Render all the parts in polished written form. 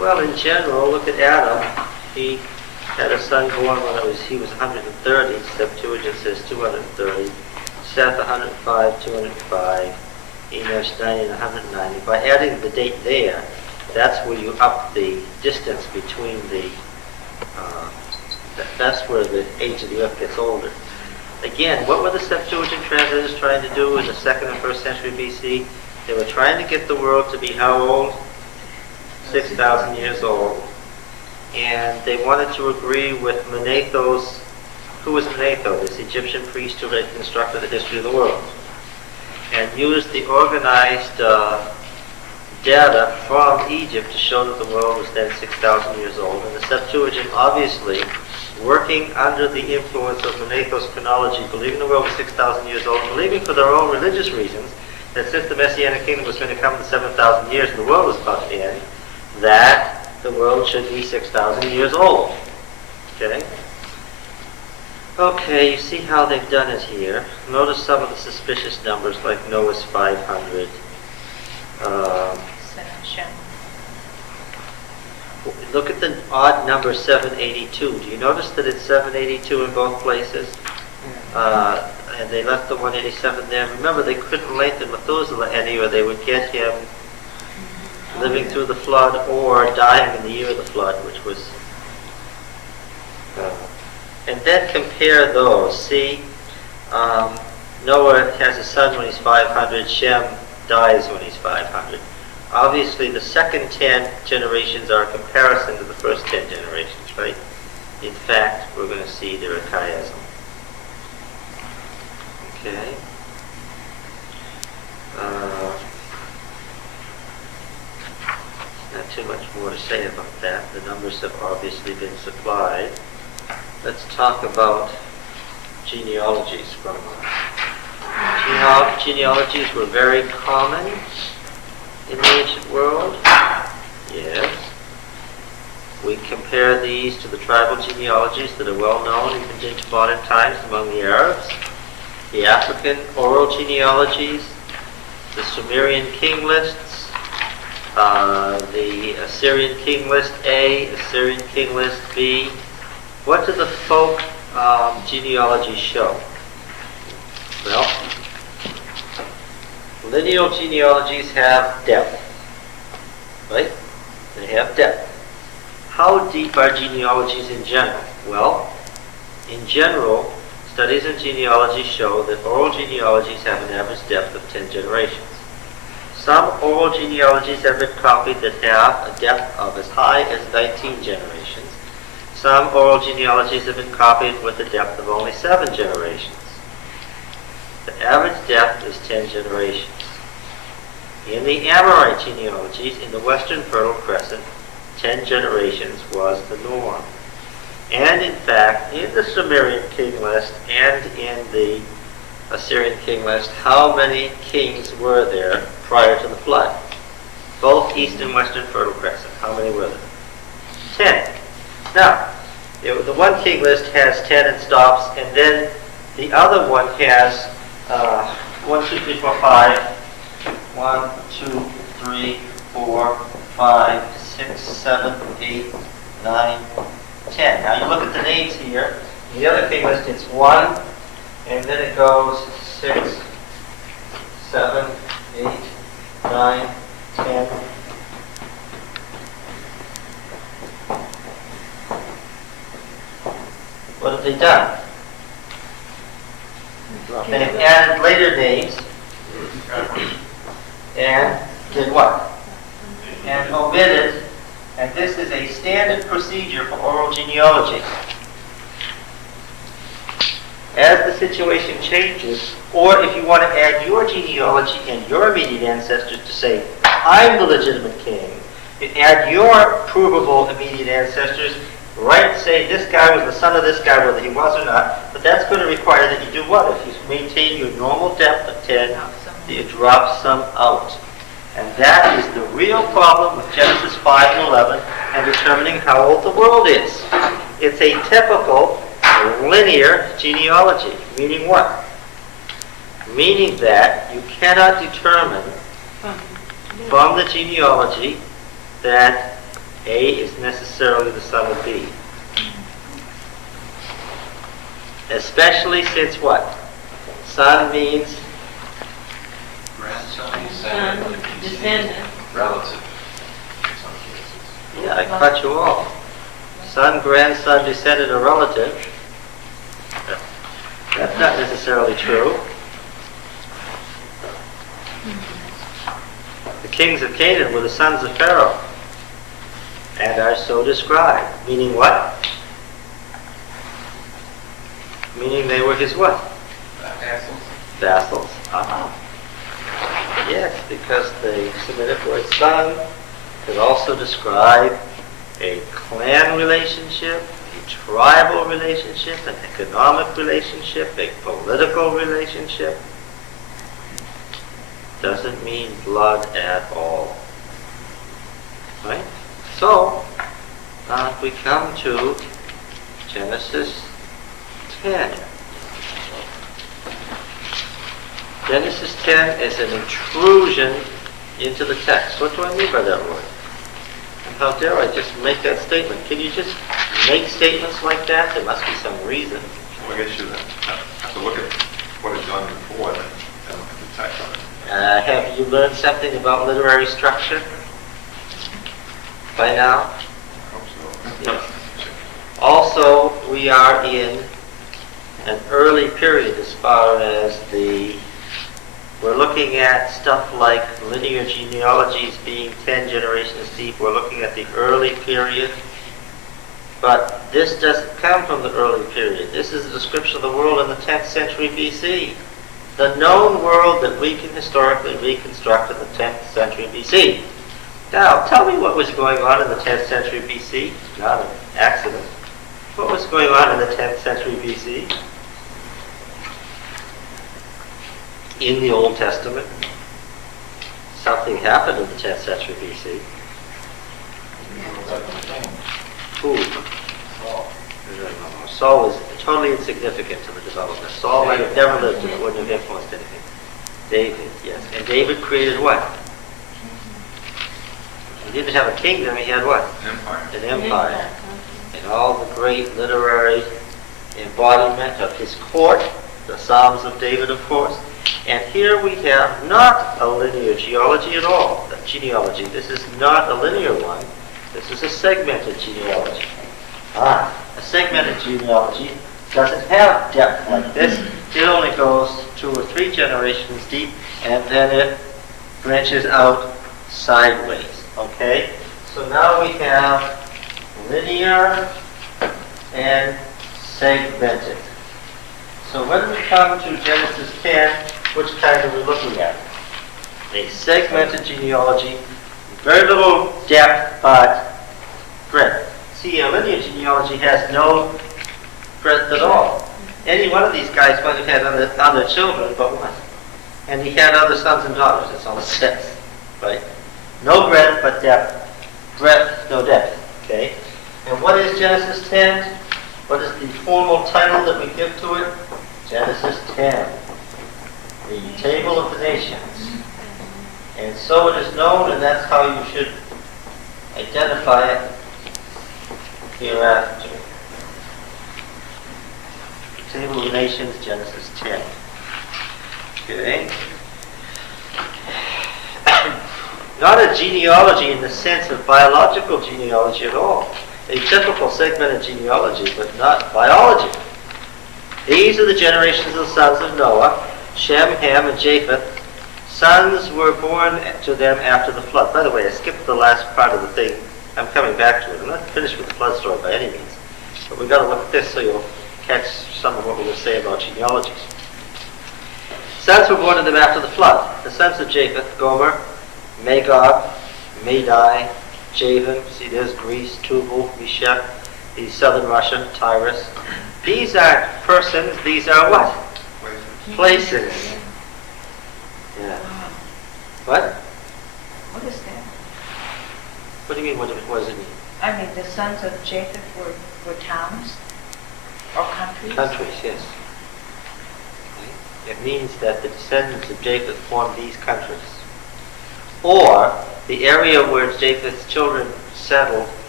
Well, in general, look at Adam. He had a son born when he was 130. Septuagint says 230. Seth 105, 205. Enoch 90 and 190. By adding the date there, that's where you up the distance between the, that's where the age of the earth gets older. Again, what were the Septuagint translators trying to do in the 2nd and 1st century BC? They were trying to get the world to be how old? 6,000 years old. And they wanted to agree with Manetho's, who was Manetho, this Egyptian priest who had constructed the history of the world, and used the organized data from Egypt to show that the world was then 6,000 years old. And the Septuagint, obviously, working under the influence of Manetho's chronology, believing the world was 6,000 years old, believing for their own religious reasons that since the Messianic kingdom was going to come in 7,000 years and the world was about to end, that the world should be 6,000 years old. Okay? Okay, you see how they've done it here. Notice some of the suspicious numbers, like Noah's 500. Look at the odd number 782. Do you notice that it's 782 in both places? And they left the 187 there. Remember, they couldn't lengthen Methuselah any, or they would get him living through the flood or dying in the year of the flood, which was... and then compare those. See, Noah has a son when he's 500. Shem dies when he's 500. Obviously, the second 10 generations are a comparison to the first 10 generations, right? In fact, we're going to see they're a chiasm. Okay. Not too much more to say about that. The numbers have obviously been supplied. Let's talk about genealogies from genealogies were very common in the ancient world. Yes. We compare these to the tribal genealogies that are well known even into modern times among the Arabs. The African oral genealogies, the Sumerian King Lists, the Assyrian King List A, Assyrian King List B. What do the folk genealogies show? Well, lineal genealogies have depth, right? They have depth. How deep are genealogies in general? Well, in general, studies in genealogy show that oral genealogies have an average depth of 10 generations. Some oral genealogies have been copied that have a depth of as high as 19 generations. Some oral genealogies have been copied with a depth of only 7 generations. The average depth is 10 generations. In the Amorite genealogies in the Western Fertile Crescent, 10 generations was the norm. And in fact, in the Sumerian King List and in the Assyrian King List, how many kings were there prior to the flood? Both East and Western Fertile Crescent. How many were there? 10. Now, the one King List has 10 and stops, and then the other one has 1, 2, 3, 4, 5. 1, 2, 3, 4, 5, 6, 7, 8, 9, 10. Now you look at the names here. In the other King List, it's 1, and then it goes 6, 7, 8, 9, 10. What have they done? They've added later names and did what? And omitted, and this is a standard procedure for oral genealogy. As the situation changes, or if you want to add your genealogy and your immediate ancestors to say, I'm the legitimate king, you add your provable immediate ancestors, right, say this guy was the son of this guy, whether he was or not, but that's going to require that you do what? If you maintain your normal depth of 10, you drop some out. And that is the real problem with Genesis 5 and 11 and determining how old the world is. It's a typical linear genealogy. Meaning what? Meaning that you cannot determine from the genealogy that A is necessarily the son of B. Especially since what? Son means Grandson, descendant, relative. yeah, I cut you off. Son, grandson, descendant, or relative. That's not necessarily true. The kings of Canaan were the sons of Pharaoh and are so described. Meaning what? Meaning they were his what? Vassals. Vassals. Yes, because the Semitic word son could also describe a clan relationship, a tribal relationship, an economic relationship, a political relationship. Doesn't mean blood at all. Right? So, we come to Genesis 10. Genesis 10 is an intrusion into the text. What do I mean by that word? And how dare I just make that statement? Can you just make statements like that? There must be some reason. Well, I guess you have to look at what it's done before and look at the text on it. Have you learned something about literary structure by now? I hope so. Yes. Also, we are in an early period as far as we're looking at stuff like linear genealogies being 10 generations deep. We're looking at the early period. But this doesn't come from the early period. This is a description of the world in the 10th century BC. The known world that we can historically reconstruct in the 10th century BC. Now, tell me what was going on in the 10th century BC. Not an accident. What was going on in the 10th century BC? In the Old Testament. Something happened in the 10th century BC. Who? Saul. No. Saul was totally insignificant to the development. Saul might have never lived and it wouldn't have influenced anything. David, yes. And David created what? He didn't have a kingdom, he had what? An empire. An empire. And all the great literary embodiment of his court, the Psalms of David, of course. And here we have not a linear genealogy at all. Genealogy. This is not a linear one. This is a segmented genealogy. A segmented genealogy doesn't have depth like this. It only goes 2 or 3 generations deep, and then it branches out sideways. Okay? So now we have linear and segmented. So when we come to Genesis 10, which kind are we looking at? A segmented genealogy, very little depth, but breadth. See, a linear genealogy has no breadth at all. Any one of these guys might have had other children, but one. And he had other sons and daughters, that's all it says. Right? No breadth, but depth. Breadth, no depth. Okay? And what is Genesis 10? What is the formal title that we give to it? Genesis 10. The Table of the Nations. And so it is known, and that's how you should identify it hereafter. The Table of the Nations, Genesis 10. Okay. Not a genealogy in the sense of biological genealogy at all. A typical segmented genealogy, but not biology. These are the generations of the sons of Noah, Shem, Ham, and Japheth. Sons were born to them after the flood. By the way, I skipped the last part of the thing. I'm coming back to it. I'm not finished with the flood story by any means. But we've got to look at this so you'll catch some of what we're going to say about genealogies. Sons were born to them after the flood. The sons of Japheth, Gomer, Magog, Madai, Javan. See, there's Greece, Tubal, Meshech. These southern Russia, Tyrus. These aren't persons. These are what? Places. Yeah. What? What is that? What do you mean? What does it mean? I mean, the sons of Japheth were towns or countries? Countries, yes. Okay. It means that the descendants of Japheth formed these countries. Or the area where Japheth's children settled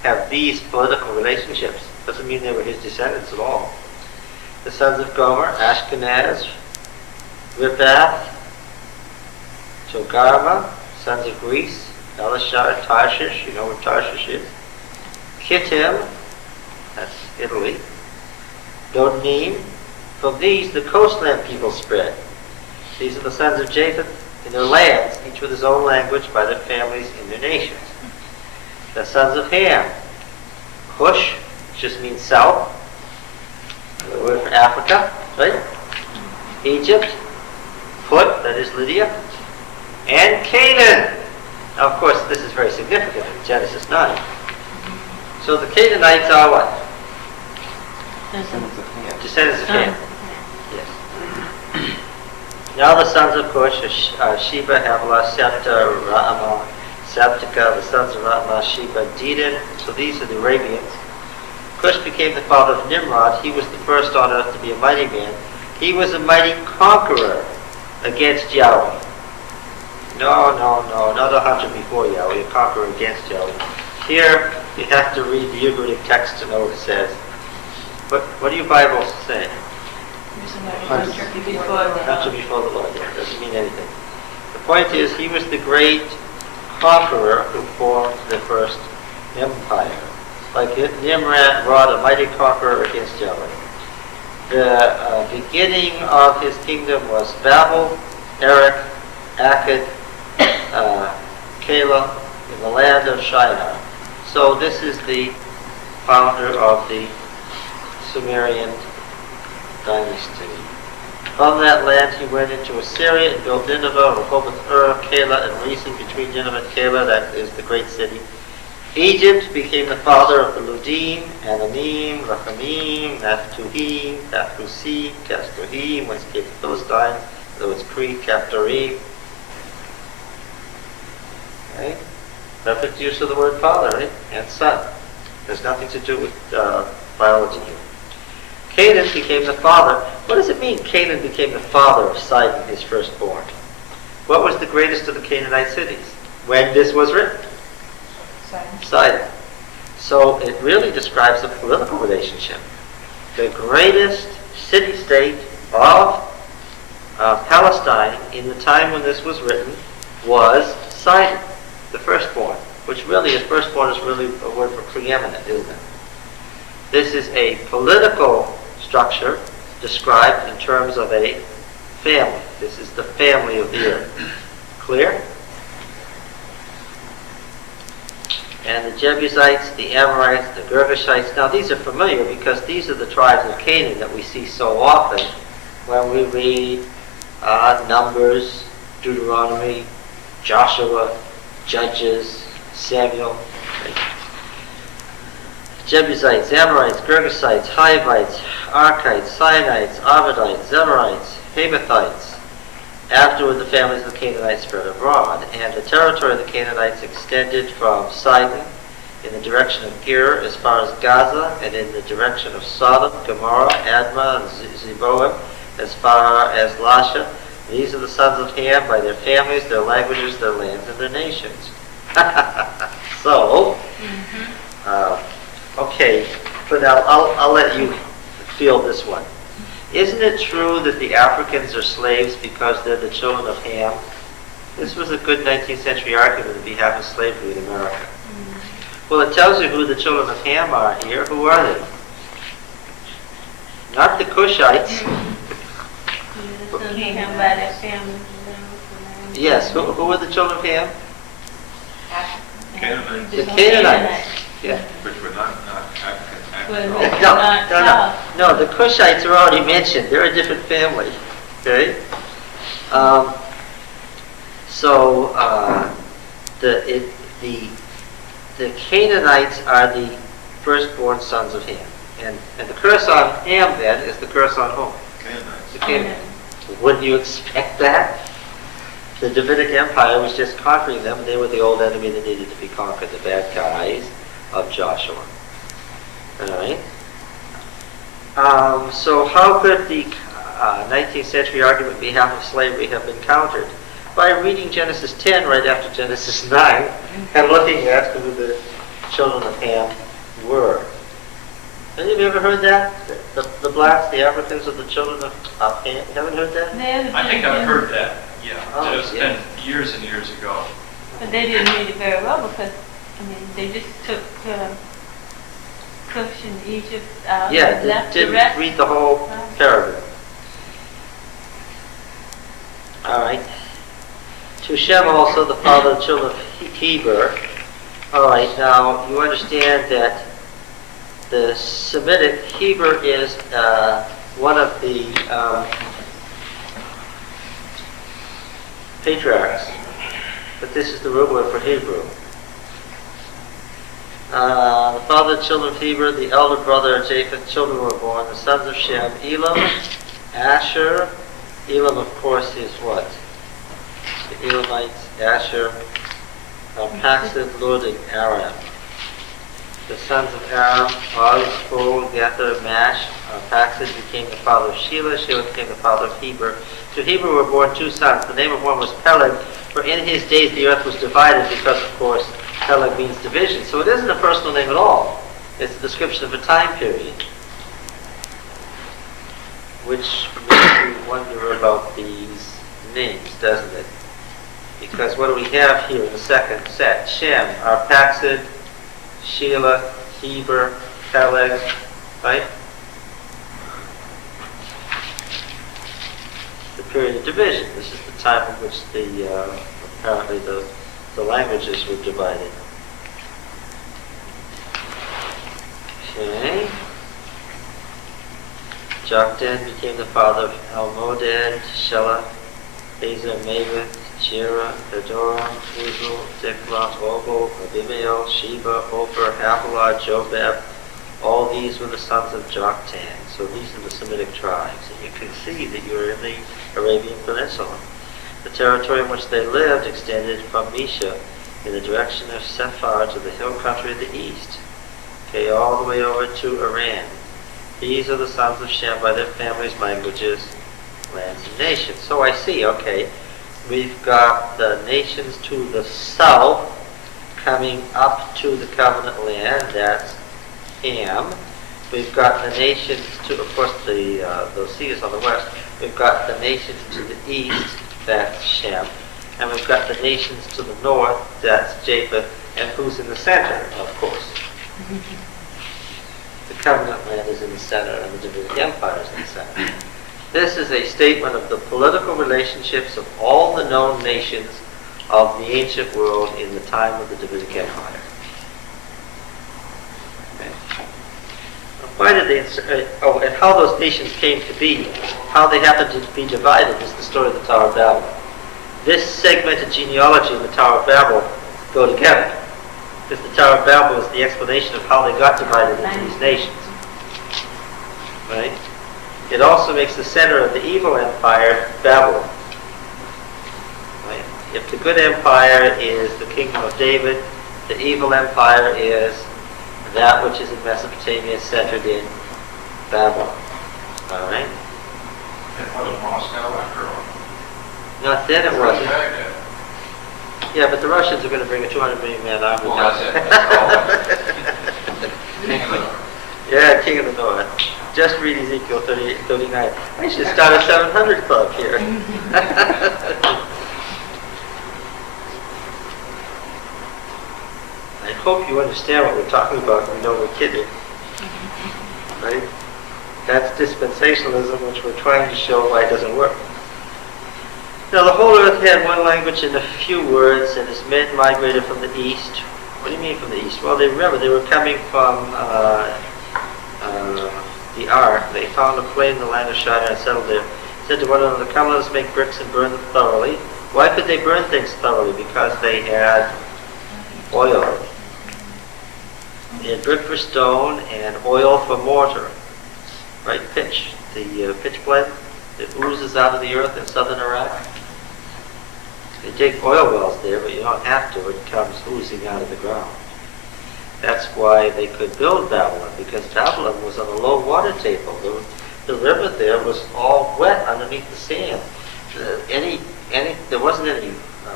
have these political relationships. Doesn't mean they were his descendants at all. The sons of Gomer, Ashkenaz, Riphath, Togarmah, sons of Greece, Elishah, Tarshish, you know where Tarshish is. Kittim, that's Italy. Dodanim. From these, the coastland people spread. These are the sons of Japheth in their lands, each with his own language, by their families in their nations. The sons of Ham, Cush, which just means south, the word for Africa, right? Egypt, Put, that is Lydia, and Canaan. Now, of course, this is very significant in Genesis 9. So the Canaanites are what? Descendants of Ham. Yes. Now the sons of Cush are Sheba, Havilah, Septa, Raamah, Saptica, the sons of Raamah, Sheba, Dedan. So these are the Arabians. Cush became the father of Nimrod. He was the first on earth to be a mighty man. He was a mighty conqueror against Yahweh. No, not a hunter before Yahweh, a conqueror against Yahweh. Here, you have to read the Ugaritic text to know what it says. What do your Bibles say? Hunter before the Lord. Yeah, doesn't mean anything. The point is, he was the great conqueror who formed the first empire. Like Nimrod, a mighty conqueror against Yahweh. The beginning of his kingdom was Babel, Erech, Akkad, Calah, in the land of Shinar. So this is the founder of the Sumerian dynasty. From that land he went into Assyria and built Nineveh, Rehoboth, Calah, and Resen between Nineveh and Calah, that is the great city. Egypt became the father of the Ludim, Anamim, Rachamim, Naphtuhim, Pathrusim, Castohim, whence came the Philistines, though it's Crete, Captorim. Right? Perfect use of the word father, right? And son. There's nothing to do with biology here. Canaan became the father. What does it mean, Canaan became the father of Sidon, his firstborn? What was the greatest of the Canaanite cities when this was written? Sidon. So it really describes a political relationship. The greatest city-state of Palestine in the time when this was written was Sidon, the firstborn, which really is, firstborn is really a word for preeminent, isn't it? This is a political structure described in terms of a family. This is the family of the earth. Clear? And the Jebusites, the Amorites, the Girgashites. Now these are familiar because these are the tribes of Canaan that we see so often when we read Numbers, Deuteronomy, Joshua, Judges, Samuel. Right? Jebusites, Amorites, Girgashites, Hivites, Archites, Sinaites, Arvadites, Zemarites, Hamathites. Afterward, the families of the Canaanites spread abroad, and the territory of the Canaanites extended from Sidon in the direction of Ger as far as Gaza, and in the direction of Sodom, Gomorrah, Admah, and Zeboim as far as Lasha. These are the sons of Ham by their families, their languages, their lands, and their nations. So, okay, but now I'll let you field this one. Isn't it true that the Africans are slaves because they're the children of Ham? This was a good 19th century argument on behalf of slavery in America. Well, it tells you who the children of Ham are here. Who are they? Not the Cushites. Yes, who are the children of Ham? Canaanites. The Canaanites. Yeah. Which were not African. No, the Cushites are already mentioned. They're a different family. Okay? The Canaanites are the firstborn sons of Ham. And the curse on Ham then is the curse on whom? Canaanites. The Canaanites. Wouldn't you expect that? The Davidic Empire was just conquering them. They were the old enemy that needed to be conquered, the bad guys of Joshua. Alright. So how could the 19th century argument on behalf of slavery have been countered? By reading Genesis 10 right after Genesis 9 and looking at who the children of Ham were. Any of you ever heard that? The blacks, the Africans are the children of Ham? You haven't heard that? I think I've heard that, yeah. Oh, It's been years and years ago. But they didn't read it very well because, I mean, they just took Cush and Egypt out Yeah, and they left the didn't rest. read the whole paragraph. All right. To Shem also, the father of the children of Heber. All right, now you understand that the Semitic Heber is one of the patriarchs, but this is the root word for Hebrew. The father of the children of Heber, the elder brother of Japheth, children were born, the sons of Shem, Elam, Asher. Elam, of course, is what? The Elamites, Asher, Paxad, Lud, and Aram. The sons of Aram, Uz, Hul, Gether, Mash. Paxad became the father of Shelah. Shelah became the father of Heber. To Heber were born two sons. The name of one was Peleg, for in his days the earth was divided because, of course, Peleg means division. So it isn't a personal name at all. It's a description of a time period, which makes you wonder about these names, doesn't it? Because what do we have here in the second set? Shem, Arphaxad, Shelah, Heber, Peleg, right? The period of division. This is the time in which apparently the languages were divided. Okay. Joktan became the father of Almodad, Shelah, Hazer, Mavith, Jerah, Adoram, Uzal, Diklah, Obal, Abimael, Sheba, Ophir, Havilah, Jobab. All these were the sons of Joktan. So these are the Semitic tribes. And you can see that you're in the Arabian Peninsula. The territory in which they lived extended from Mesha in the direction of Sephar to the hill country of the east. Okay, all the way over to Iran. These are the sons of Shem by their families, languages, lands, and nations. So I see, okay, we've got the nations to the south coming up to the covenant land, that's Ham. We've got the nations to, of course, the sea is on the west. We've got the nations to the east, that's Shem. And we've got the nations to the north, that's Japheth. And who's in the center, of course? The covenant land is in the center, and the Davidic Empire is in the center. This is a statement of the political relationships of all the known nations of the ancient world in the time of the Davidic Empire. Okay. Why did they, and how those nations came to be, how they happened to be divided is the story of the Tower of Babel. This segmented genealogy and the Tower of Babel go together, because the Tower of Babel is the explanation of how they got divided into these nations. Right? It also makes the center of the evil empire Babylon. Right? If the good empire is the kingdom of David, the evil empire is that which is in Mesopotamia centered in Babylon. All right? It wasn't Moscow after all. Not then it wasn't. Baghdad. Yeah, but the Russians are going to bring a 200 million man army Well, down that's there. it. King of the North. Yeah, King of the North. Just read Ezekiel 38 and 39. I should start a 700 club here. I hope you understand what we're talking about and we know we're kidding. Right? That's dispensationalism, which we're trying to show why it doesn't work. Now, the whole earth had one language and a few words, and as men migrated from the east. What do you mean from the east? Well, they were coming from the ark. They found a plain in the land of Shinar and settled there. Said to one another, "Come, let us make bricks and burn them thoroughly." Why could they burn things thoroughly? Because they had oil. They had brick for stone and oil for mortar. Right? Pitch. The pitch blende that oozes out of the earth in southern Iraq. They dig oil wells there, but you don't have to. It comes oozing out of the ground. That's why they could build Babylon, because Babylon was on a low water table. The river there was all wet underneath the sand. There wasn't any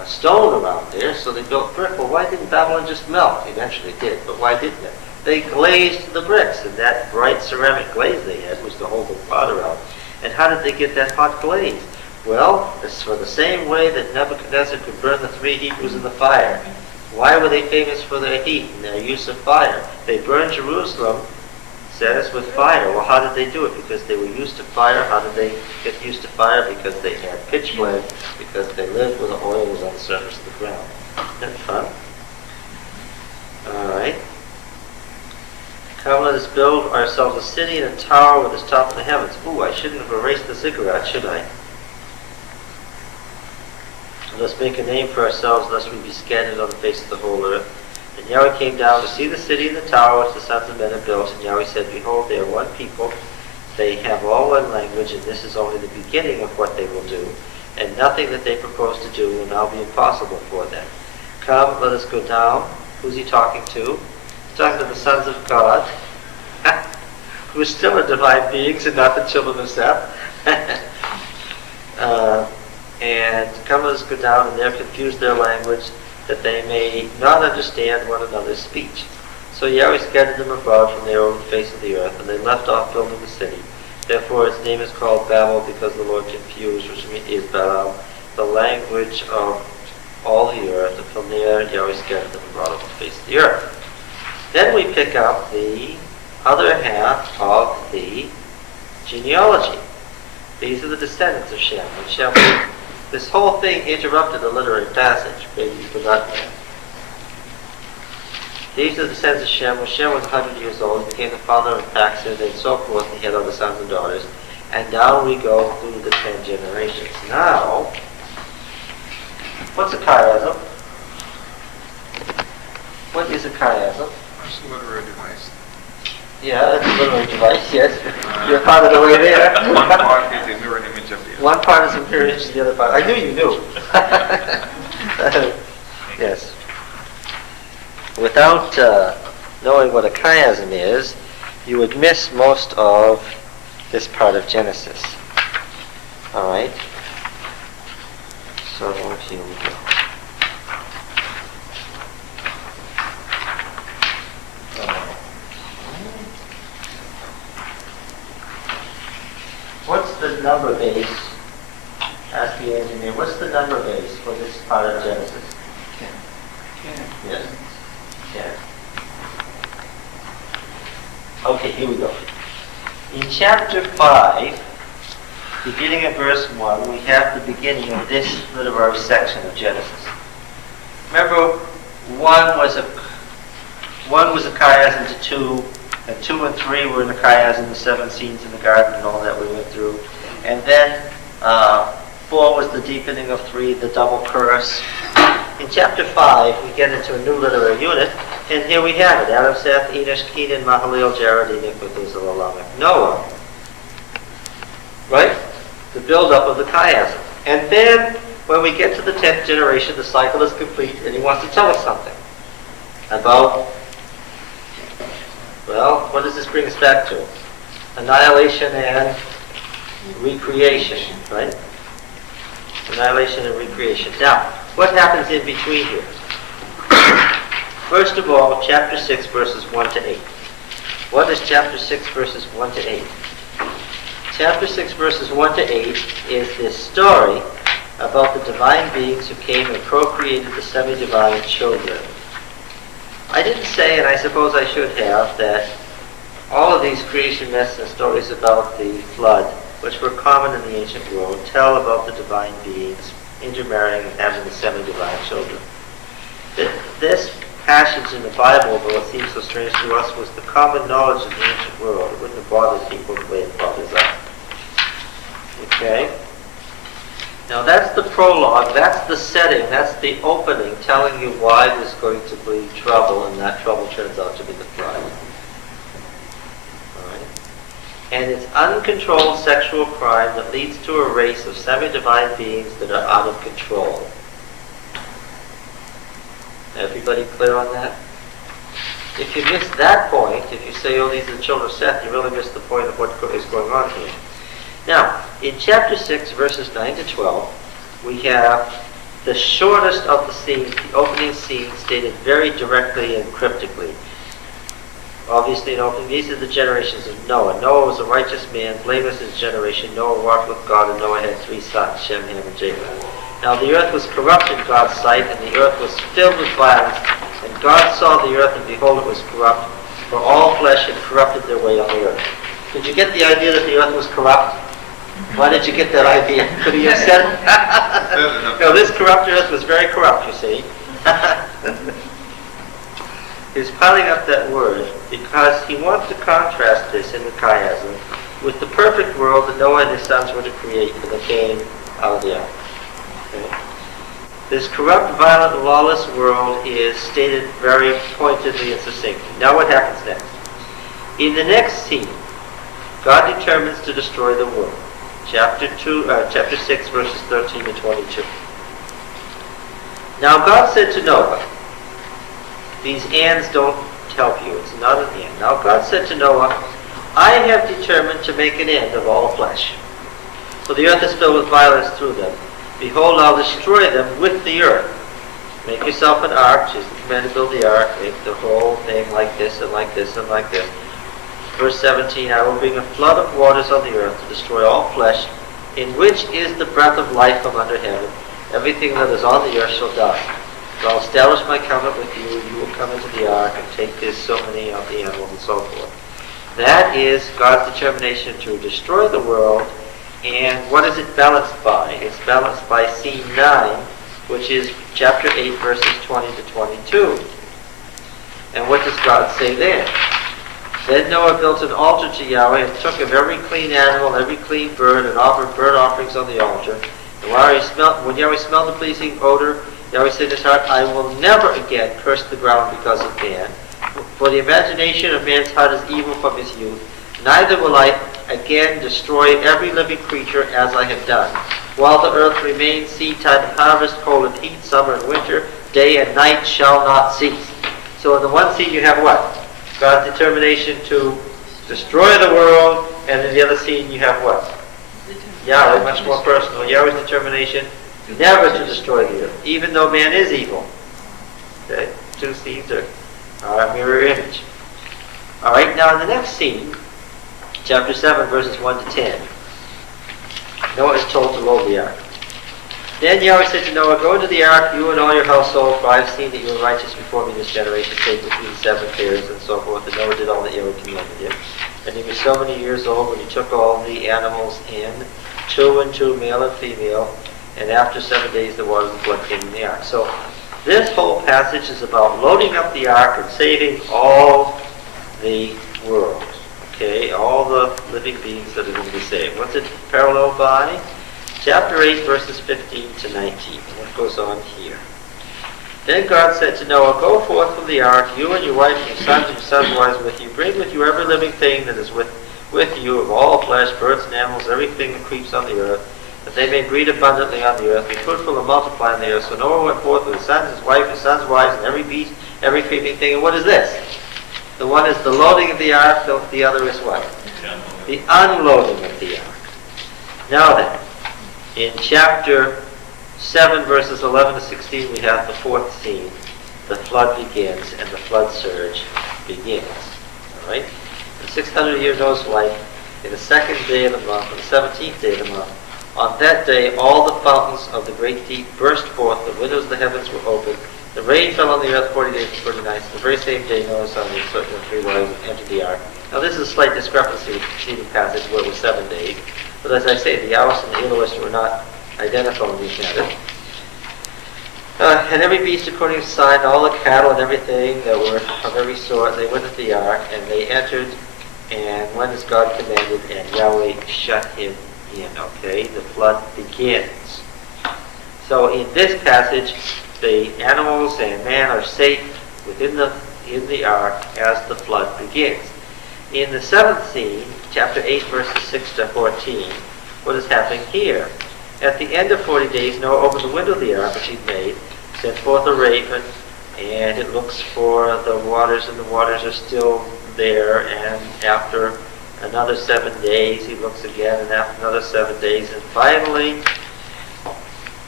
stone around there, so they built brick. Well, why didn't Babylon just melt? Eventually it did, but why didn't it? They glazed the bricks, and that bright ceramic glaze they had was to hold the pot around. And how did they get that hot glaze? Well, it's for the same way that Nebuchadnezzar could burn the 3 Hebrews in the fire. Why were they famous for their heat and their use of fire? They burned Jerusalem, says, with fire. Well, how did they do it? Because they were used to fire. How did they get used to fire? Because they had pitch blende, because they lived where the oil was on the surface of the ground. Isn't that fun? All right. Come, let us build ourselves a city and a tower with its top in the heavens. Ooh, I shouldn't have erased the ziggurat, should I? Let us make a name for ourselves, lest we be scattered on the face of the whole earth. And Yahweh came down to see the city and the tower which the sons of men had built. And Yahweh said, Behold, they are one people. They have all one language, and this is only the beginning of what they will do. And nothing that they propose to do will now be impossible for them. Come, let us go down. Who's he talking to? He's talking to the sons of God, who still are divine beings and not the children of Seth. And come, let us go down, and there confuse their language, that they may not understand one another's speech. So Yahweh scattered them abroad from there over the face of the earth, and they left off building the city. Therefore its name is called Babel, because the Lord confused, which is Babel, the language of all the earth. And from there Yahweh scattered them abroad over the face of the earth. Then we pick up the other half of the genealogy. These are the descendants of Shem. When Shem, this whole thing interrupted a literary passage. Maybe you've forgotten that. These are the descendants of Shem. When Shem was 100 years old, he became the father of Paxad, and so forth. He had other sons and daughters. And down we go through the 10 generations. Now, what's a chiasm? What is a chiasm? It's a literary device. Yeah, it's a literary device, yes. You're part of the way there. One part is a mirror image of the other. One part is a mirror image of the other part. I knew you knew. Yes. Without knowing what a chiasm is, you would miss most of this part of Genesis. All right? So here we go. What's the number base? Ask the engineer. What's the number base for this part of Genesis? 10. Yes. 10. Okay, here we go. In chapter 5, beginning at verse 1, we have the beginning of this literary section of Genesis. Remember, 1 was a chiasm to 2, and 2 and 3 were in the chiasm, the 7 scenes in the garden and all that we went through. And then 4 was the deepening of 3, the double curse. In chapter 5, we get into a new literary unit, and here we have it. Adam, Seth, Enoch, Kenan, Mahalalel, Jared, Enoch, Methuselah, Lamech, Noah. Right? The build-up of the chiasm. And then, when we get to the 10th generation, the cycle is complete, and he wants to tell us something about, well, what does this bring us back to? Annihilation and recreation, right? Annihilation and recreation. Now, what happens in between here? First of all, chapter 6, verses 1 to 8. What is chapter 6, verses 1 to 8? Chapter 6, verses 1 to 8 is this story about the divine beings who came and procreated the semi-divine children. I didn't say, and I suppose I should have, that all of these creation myths and stories about the flood, which were common in the ancient world, tell about the divine beings intermarrying and having the semi-divine children. This passage in the Bible, though it seems so strange to us, was the common knowledge of the ancient world. It wouldn't have bothered people the way it bothers us. Okay? Now that's the prologue, that's the setting, that's the opening, telling you why there's going to be trouble, and that trouble turns out to be the flood. Alright? And it's uncontrolled sexual crime that leads to a race of semi-divine beings that are out of control. Everybody clear on that? If you miss that point, if you say, oh, these are the children of Seth, you really miss the point of what is going on here. Now, in chapter 6, verses 9 to 12, we have the shortest of the scenes, the opening scene, stated very directly and cryptically. Obviously, in opening, these are the generations of Noah. Noah was a righteous man, blameless in his generation. Noah walked with God, and Noah had 3 sons, Shem, Ham, and Japheth. Now the earth was corrupt in God's sight, and the earth was filled with violence. And God saw the earth, and behold, it was corrupt, for all flesh had corrupted their way on the earth. Did you get the idea that the earth was corrupt? Why did you get that idea? Could he have said? No, this corrupt earth was very corrupt, you see. He's piling up that word because he wants to contrast this in the chiasm with the perfect world that Noah and his sons were to create when they came out of the ark. Okay. This corrupt, violent, lawless world is stated very pointedly and succinctly. Now what happens next? In the next scene, God determines to destroy the world. Chapter 6, verses 13 to 22. Now God said to Noah, these ands don't help you, it's not an and. Now God said to Noah, I have determined to make an end of all flesh. So the earth is filled with violence through them. Behold, I'll destroy them with the earth. Make yourself an ark, choose the command to build the ark, make the whole thing like this and like this and like this. Verse 17, I will bring a flood of waters on the earth to destroy all flesh, in which is the breath of life from under heaven. Everything that is on the earth shall die. So I'll establish my covenant with you. You will come into the ark and take this so many of the animals and so forth. That is God's determination to destroy the world. And what is it balanced by? It's balanced by scene 9, which is chapter 8, verses 20 to 22. And what does God say there? Then Noah built an altar to Yahweh and took of every clean animal, every clean bird, and offered burnt offerings on the altar. And when Yahweh smelled the pleasing odor, Yahweh said in his heart, I will never again curse the ground because of man. For the imagination of man's heart is evil from his youth. Neither will I again destroy every living creature as I have done. While the earth remains, seed time and harvest, cold and heat, summer and winter, day and night shall not cease. So in the one scene you have what? God's determination to destroy the world, and in the other scene you have what? Yahweh, much more personal. Yahweh's determination never to destroy the earth, even though man is evil. Okay? 2 scenes are a mirror image. Alright, now in the next scene, chapter 7, verses 1 to 10, Noah is told to load the ark. Then Yahweh said to Noah, go into the ark, you and all your household, for I have seen that you are righteous before me in this generation. Take with you the 7 pairs and so forth. And Noah did all that Yahweh commanded him. And he was so many years old when he took all the animals in, 2 and 2, male and female. And after 7 days the waters of the flood came in the ark. So this whole passage is about loading up the ark and saving all the world. Okay, all the living beings that are going to be saved. What's it paralleled by? Chapter 8, verses 15 to 19. What goes on here? Then God said to Noah, go forth from the ark, you and your wife and your sons and your sons' wives with you. Bring with you every living thing that is with you, of all flesh, birds and animals, everything that creeps on the earth, that they may breed abundantly on the earth, be fruitful and multiply on the earth. So Noah went forth with his sons, his wife, his sons' wives, and every beast, every creeping thing. And what is this? The one is the loading of the ark, the other is what? The unloading of the ark. Now then, in chapter 7, verses 11 to 16, we have the 4th scene. The flood begins, and the flood surge begins. All right? In 600 years Noah's life, in the 2nd day of the month, on the 17th day of the month, on that day all the fountains of the great deep burst forth, the windows of the heavens were opened, the rain fell on the earth 40 days and 40 nights. The very same day Noah's son and certain 3 wives entered the ark. Now this is a slight discrepancy with the preceding passage where it was 7 days. But as I say, the Yahwist and the Elohist were not identical in these matters. And every beast according to sign, all the cattle and everything that were of every sort, they went into the ark, and they entered, and went as God commanded, and Yahweh shut him in. Okay, the flood begins. So in this passage, the animals and man are safe within the ark as the flood begins. In the 7th scene, chapter 8, verses 6 to 14, what is happening here? At the end of 40 days, Noah opened the window of the ark which he'd made, sent forth a raven, and it looks for the waters, and the waters are still there. And after another 7 days, he looks again, and after another 7 days, and finally,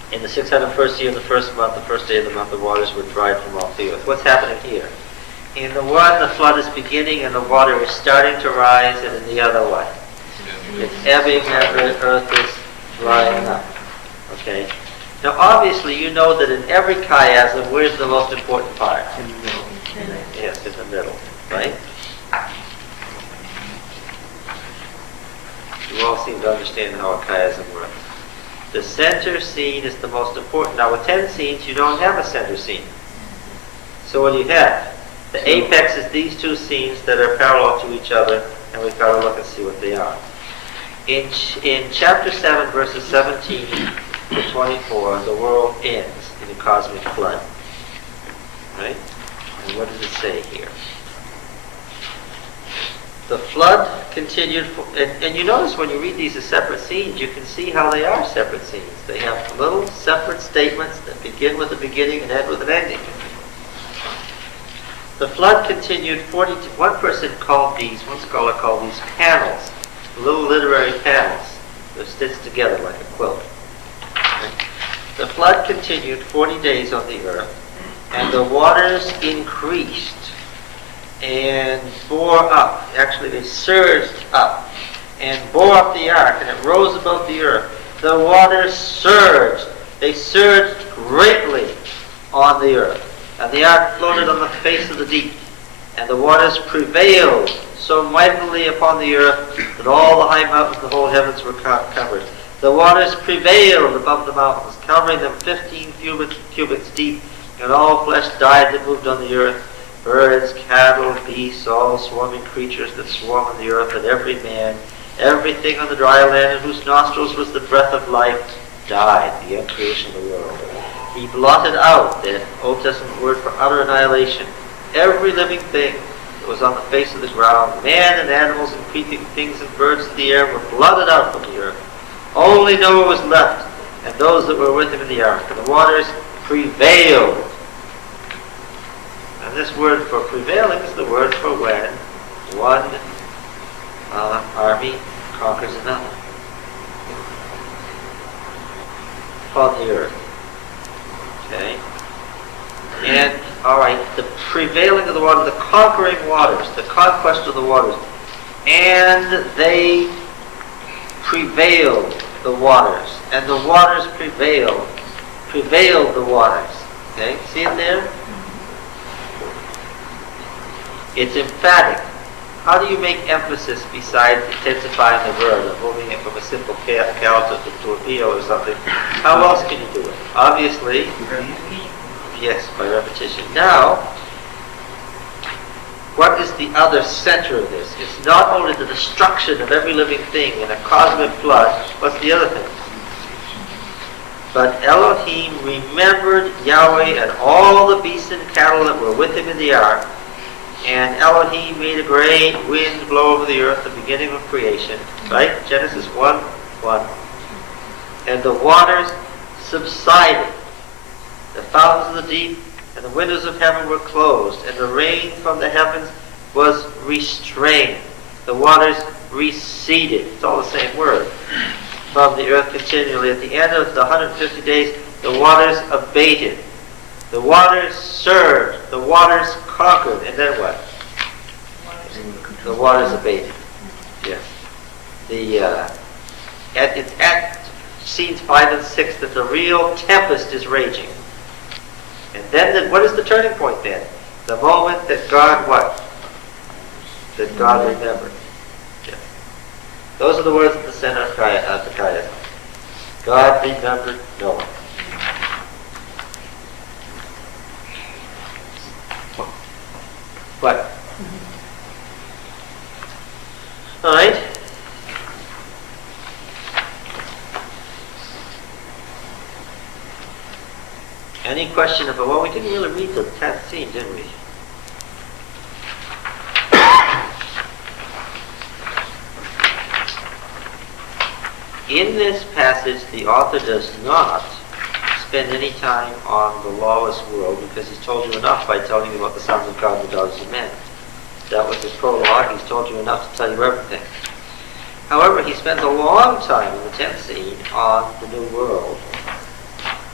In the 601st year, the first month, the first day of the month, the waters were dried from off the earth. What's happening here? In the one, the flood is beginning and the water is starting to rise, and in the other one, it's ebbing and the earth is drying up. Okay? Now obviously you know that in every chiasm, where's the most important part? In the middle. Yes, in the middle, right? You all seem to understand how a chiasm works. The center scene is the most important. Now with 10 scenes, you don't have a center scene. So what do you have? The apex is these two scenes that are parallel to each other, and we've got to look and see what they are. In chapter 7, verses 17 to 24, the world ends in a cosmic flood. Right? And what does it say here? The flood continued, and you notice when you read these as separate scenes, you can see how they are separate scenes. They have little separate statements that begin with a beginning and end with an ending. The flood continued 40, one person called these, one scholar called these panels, little literary panels that stitched together like a quilt. Okay? The flood continued 40 days on the earth, and the waters increased and bore up. Actually, they surged up and bore up the ark, and it rose above the earth. The waters surged. They surged greatly on the earth. And the ark floated on the face of the deep. And the waters prevailed so mightily upon the earth that all the high mountains of the whole heavens were covered. The waters prevailed above the mountains, covering them 15 cubits deep, and all flesh died that moved on the earth. Birds, cattle, beasts, all swarming creatures that swarm on the earth, and every man, everything on the dry land in whose nostrils was the breath of life, died, the uncreation of the world. He blotted out, the Old Testament word for utter annihilation, every living thing that was on the face of the ground. Man and animals and creeping things and birds of the air were blotted out from the earth. Only Noah was left, and those that were with him in the ark. And the waters prevailed. And this word for prevailing is the word for when one army conquers another upon the earth. Okay? And, alright, the prevailing of the water, the conquering waters, the conquest of the waters. And they prevailed the waters. And the waters prevailed the waters. Okay? See it there? It's emphatic. How do you make emphasis besides intensifying the verb and moving it from a simple cal to a PO or something? How else can you do it? Obviously, yes, by repetition. Now, what is the other center of this? It's not only the destruction of every living thing in a cosmic flood. What's the other thing? But Elohim remembered Yahweh and all the beasts and cattle that were with him in the ark. And Elohim made a great wind blow over the earth, the beginning of creation. Right? Genesis 1:1. And the waters subsided. The fountains of the deep and the windows of heaven were closed, and the rain from the heavens was restrained. The waters receded. It's all the same word. From the earth continually. At the end of the 150 days, the waters abated. The waters surged. The waters conquered. And then what? The waters abated. Yes. It's at scenes 5 and 6 that the real tempest is raging. And then what is the turning point then? The moment that God what? That God remembered. Yes. Those are the words at the center of the chiasm. God remembered Noah. What? All right. Any question about, well, we didn't really read the 10th scene, did we? In this passage, the author does not spend any time on the lawless world because he's told you enough by telling you about the sons of God and the daughters of men. That was his prologue. He's told you enough to tell you everything. However, he spends a long time in the 10th scene on the new world.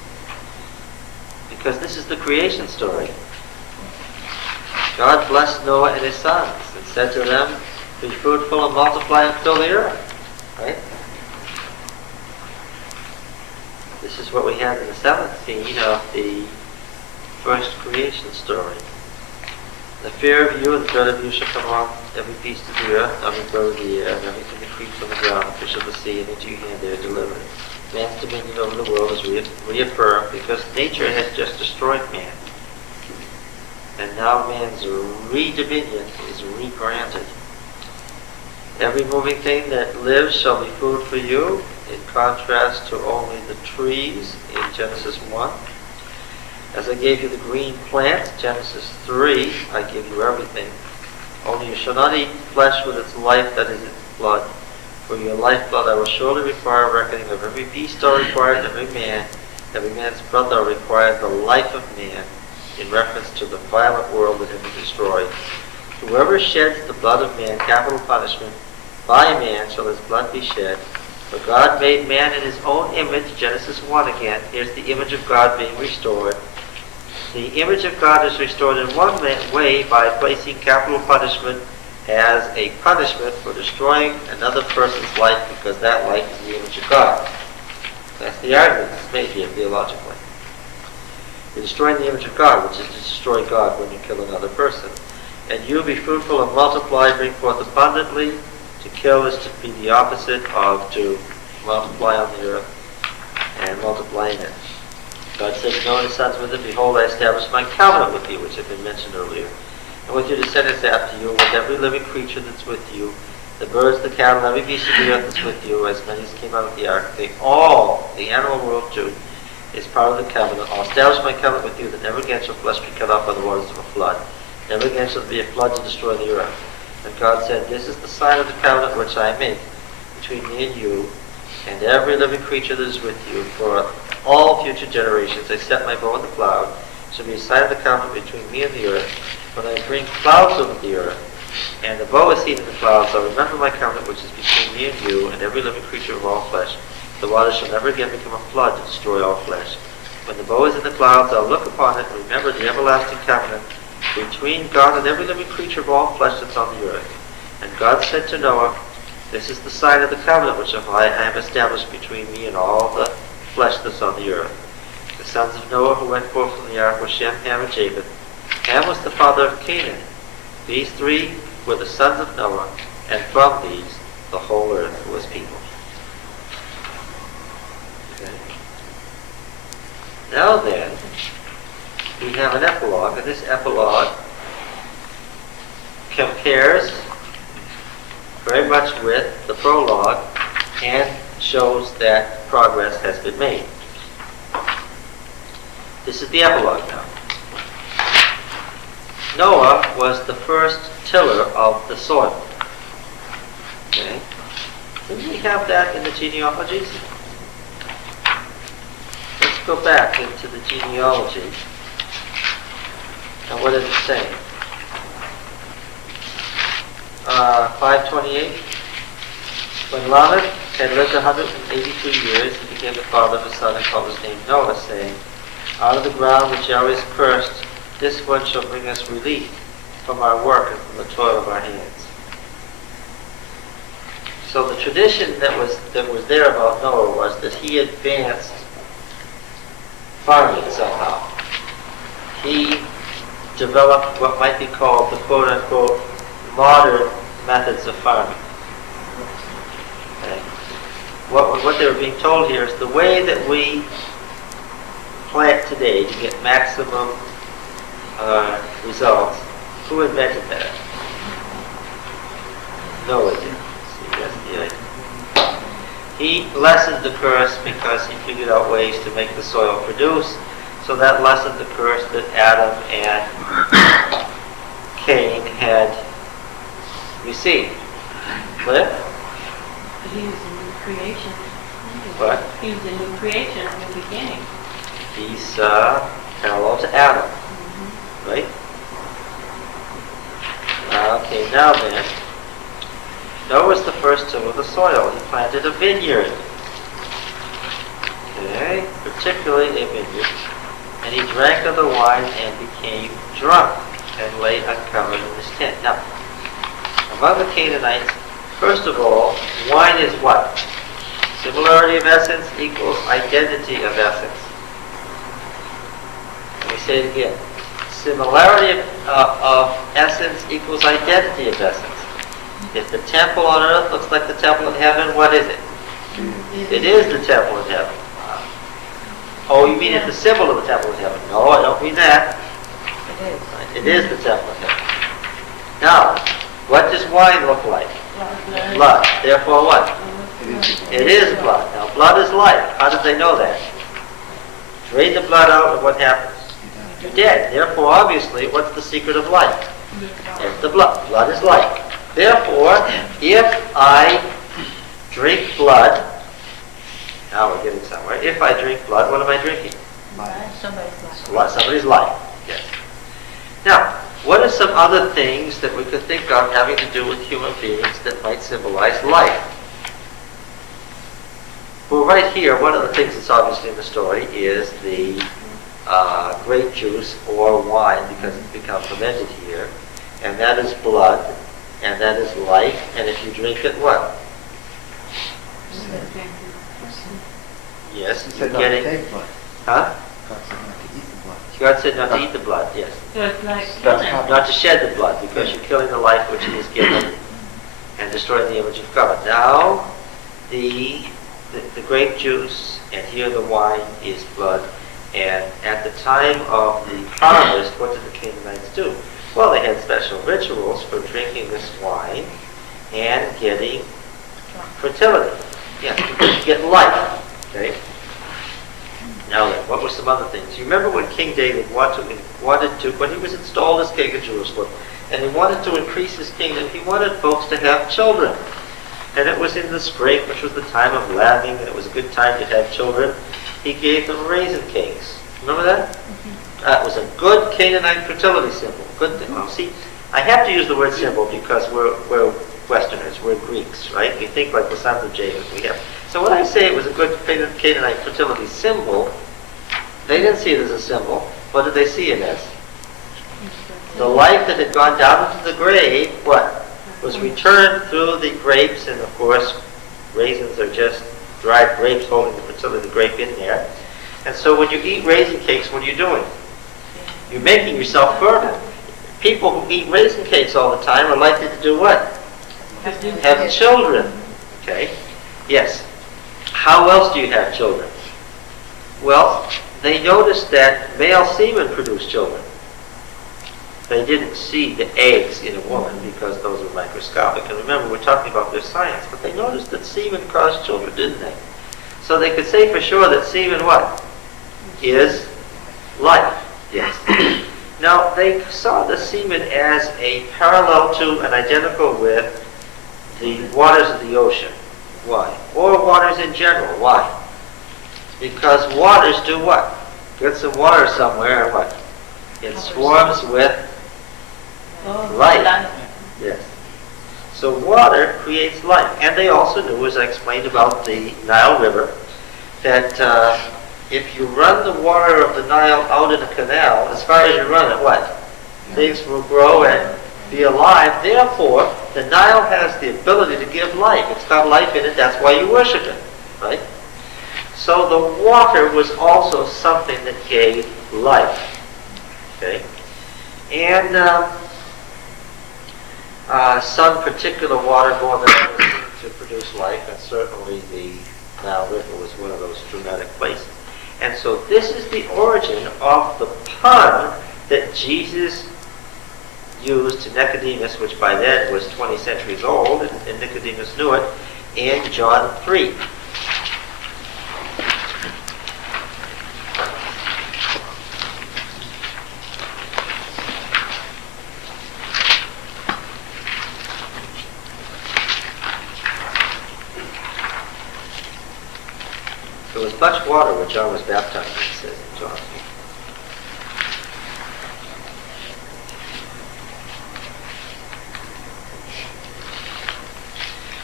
Because this is the creation story. God blessed Noah and his sons and said to them, be fruitful and multiply and fill the earth. Right? This is what we have in the seventh scene of the first creation story. The fear of you and the dread of you shall come on every beast of the earth, every bird of the air, and everything that creeps on the ground, and fish of the sea, and into your hand they are delivered. Man's dominion over the world is reaffirmed because nature has just destroyed man. And now man's re-dominion is re-granted. Every moving thing that lives shall be food for you, in contrast to only the trees in Genesis 1. As I gave you the green plants, Genesis 3, I give you everything. Only you shall not eat flesh with its life, that is its blood. For your lifeblood I will surely require a reckoning of every beast I required, every man's brother I required the life of man, in reference to the violent world that had been destroyed. Whoever sheds the blood of man, capital punishment, by man shall his blood be shed. For God made man in his own image, Genesis 1 again. Here's the image of God being restored. The image of God is restored in one way by placing capital punishment as a punishment for destroying another person's life, because that life is the image of God. That's the argument that's made here theologically. You're destroying the image of God, which is to destroy God when you kill another person. And you be fruitful and multiply, bring forth abundantly. To kill is to be the opposite of to multiply on the earth and multiply in it. God said to Noah and his sons with him, behold, I establish my covenant with you, which had been mentioned earlier, and with your descendants after you, and with every living creature that's with you, the birds, the cattle, every beast of the earth that's with you, as many as came out of the ark. They all, the animal world too, is part of the covenant. I'll establish my covenant with you, that never again shall flesh be cut off by the waters of a flood. Never again shall there be a flood to destroy the earth. And God said, this is the sign of the covenant which I make between me and you, and every living creature that is with you, for all future generations. I set my bow in the cloud. It shall be a sign of the covenant between me and the earth. When I bring clouds over the earth, and the bow is seen in the clouds, I'll remember my covenant which is between me and you, and every living creature of all flesh. The waters shall never again become a flood to destroy all flesh. When the bow is in the clouds, I'll look upon it and remember the everlasting covenant between God and every living creature of all flesh that's on the earth. And God said to Noah, this is the sign of the covenant which I have established between me and all the flesh that's on the earth. The sons of Noah who went forth from the ark were Shem, Ham, and Japheth. Ham was the father of Canaan. These three were the sons of Noah, and from these the whole earth was peopled. Okay. Now then, we have an epilogue, and this epilogue compares very much with the prologue and shows that progress has been made. This is the epilogue now. Noah was the first tiller of the soil. Okay? Didn't we have that in the genealogies? Let's go back into the genealogy. And what does it say? 528. When Lamech had lived 182 years, he became the father of a son and called his name Noah, saying, out of the ground which Yahweh has cursed, this one shall bring us relief from our work and from the toil of our hands. So the tradition that was there about Noah was that he advanced farming somehow. He developed what might be called the quote-unquote modern methods of farming. Okay. What they were being told here is the way that we plant today to get maximum results. Who invented that? Noah did. See, that's the idea. He lessened the curse because he figured out ways to make the soil produce. So that lessened the curse that Adam and Cain had received. Cliff? But he was a new creation. What? He was a new creation, a new beginning. He's parallel to Adam. Right? Okay, now then, Noah was the first tiller of the soil. He planted a vineyard. Okay, particularly a vineyard. And he drank of the wine and became drunk, and lay uncovered in his tent. Now, among the Canaanites, first of all, wine is what? Similarity of essence equals identity of essence. Let me say it again. Similarity of essence equals identity of essence. If the temple on earth looks like the temple in heaven, what is it? It is the temple in heaven. Oh, you mean it's the symbol of the temple in heaven? No, I don't mean that. It is the temple in heaven. Now, what does wine look like? Blood. Therefore what? It is blood. Now, blood is life. How did they know that? Drain the blood out and what happens? You're dead. Therefore, obviously, what's the secret of life? It's the blood. Blood is life. Therefore, if I drink blood, now we're getting somewhere. If I drink blood, what am I drinking? Somebody's life. Yes. Now, what are some other things that we could think of having to do with human beings that might symbolize life? Well, right here, one of the things that's obviously in the story is the grape juice or wine, because it's become fermented here, and that is blood, and that is life, and if you drink it, what? Yes, you're getting... Huh? God said not to eat the blood, yes. So it's like Not to shed the blood, because you're killing the life which he has given and destroying the image of God. Now, the grape juice, and here the wine is blood. And at the time of the harvest, what did the Canaanites do? Well, they had special rituals for drinking this wine and getting fertility. Yes, because you get life. Okay? Now then, what were some other things? You remember when King David wanted to, when he was installed as king of Jerusalem, and he wanted to increase his kingdom, he wanted folks to have children. And it was in the spring, which was the time of lambing, and it was a good time to have children. He gave them raisin cakes. Remember that? That was a good Canaanite fertility symbol. Good thing. Well, see, I have to use the word symbol because we're Westerners, we're Greeks, right? We think like the sons of Jacob. So when I say it was a good Canaanite fertility symbol, they didn't see it as a symbol. What did they see it as? The life that had gone down into the grave, what? Was returned through the grapes, and of course, raisins are just dried grapes holding the fertility of the grape in there. And so when you eat raisin cakes, what are you doing? You're making yourself fertile. People who eat raisin cakes all the time are likely to do what? Have children. Okay? Yes. How else do you have children? Well, they noticed that male semen produced children. They didn't see the eggs in a woman because those were microscopic. And remember, we're talking about their science. But they noticed that semen caused children, didn't they? So they could say for sure that semen what? Is life. Yes. Now, they saw the semen as a parallel to and identical with the waters of the ocean. Why? Or waters in general. Why? Because waters do what? Get some water somewhere and what? It swarms with life. Yes. So water creates life. And they also knew, as I explained about the Nile River, that if you run the water of the Nile out in a canal, as far as you run it, what? Things will grow and be alive. Therefore, the Nile has the ability to give life. It's got life in it. That's why you worship it. Right? So the water was also something that gave life. Okay? And some particular water more than others seemed to produce life, and certainly the Nile River was one of those dramatic places. And so this is the origin of the pun that Jesus used to Nicodemus, which by then was 20 centuries old, and Nicodemus knew it, in John 3. There was much water when John was baptized, it says in John.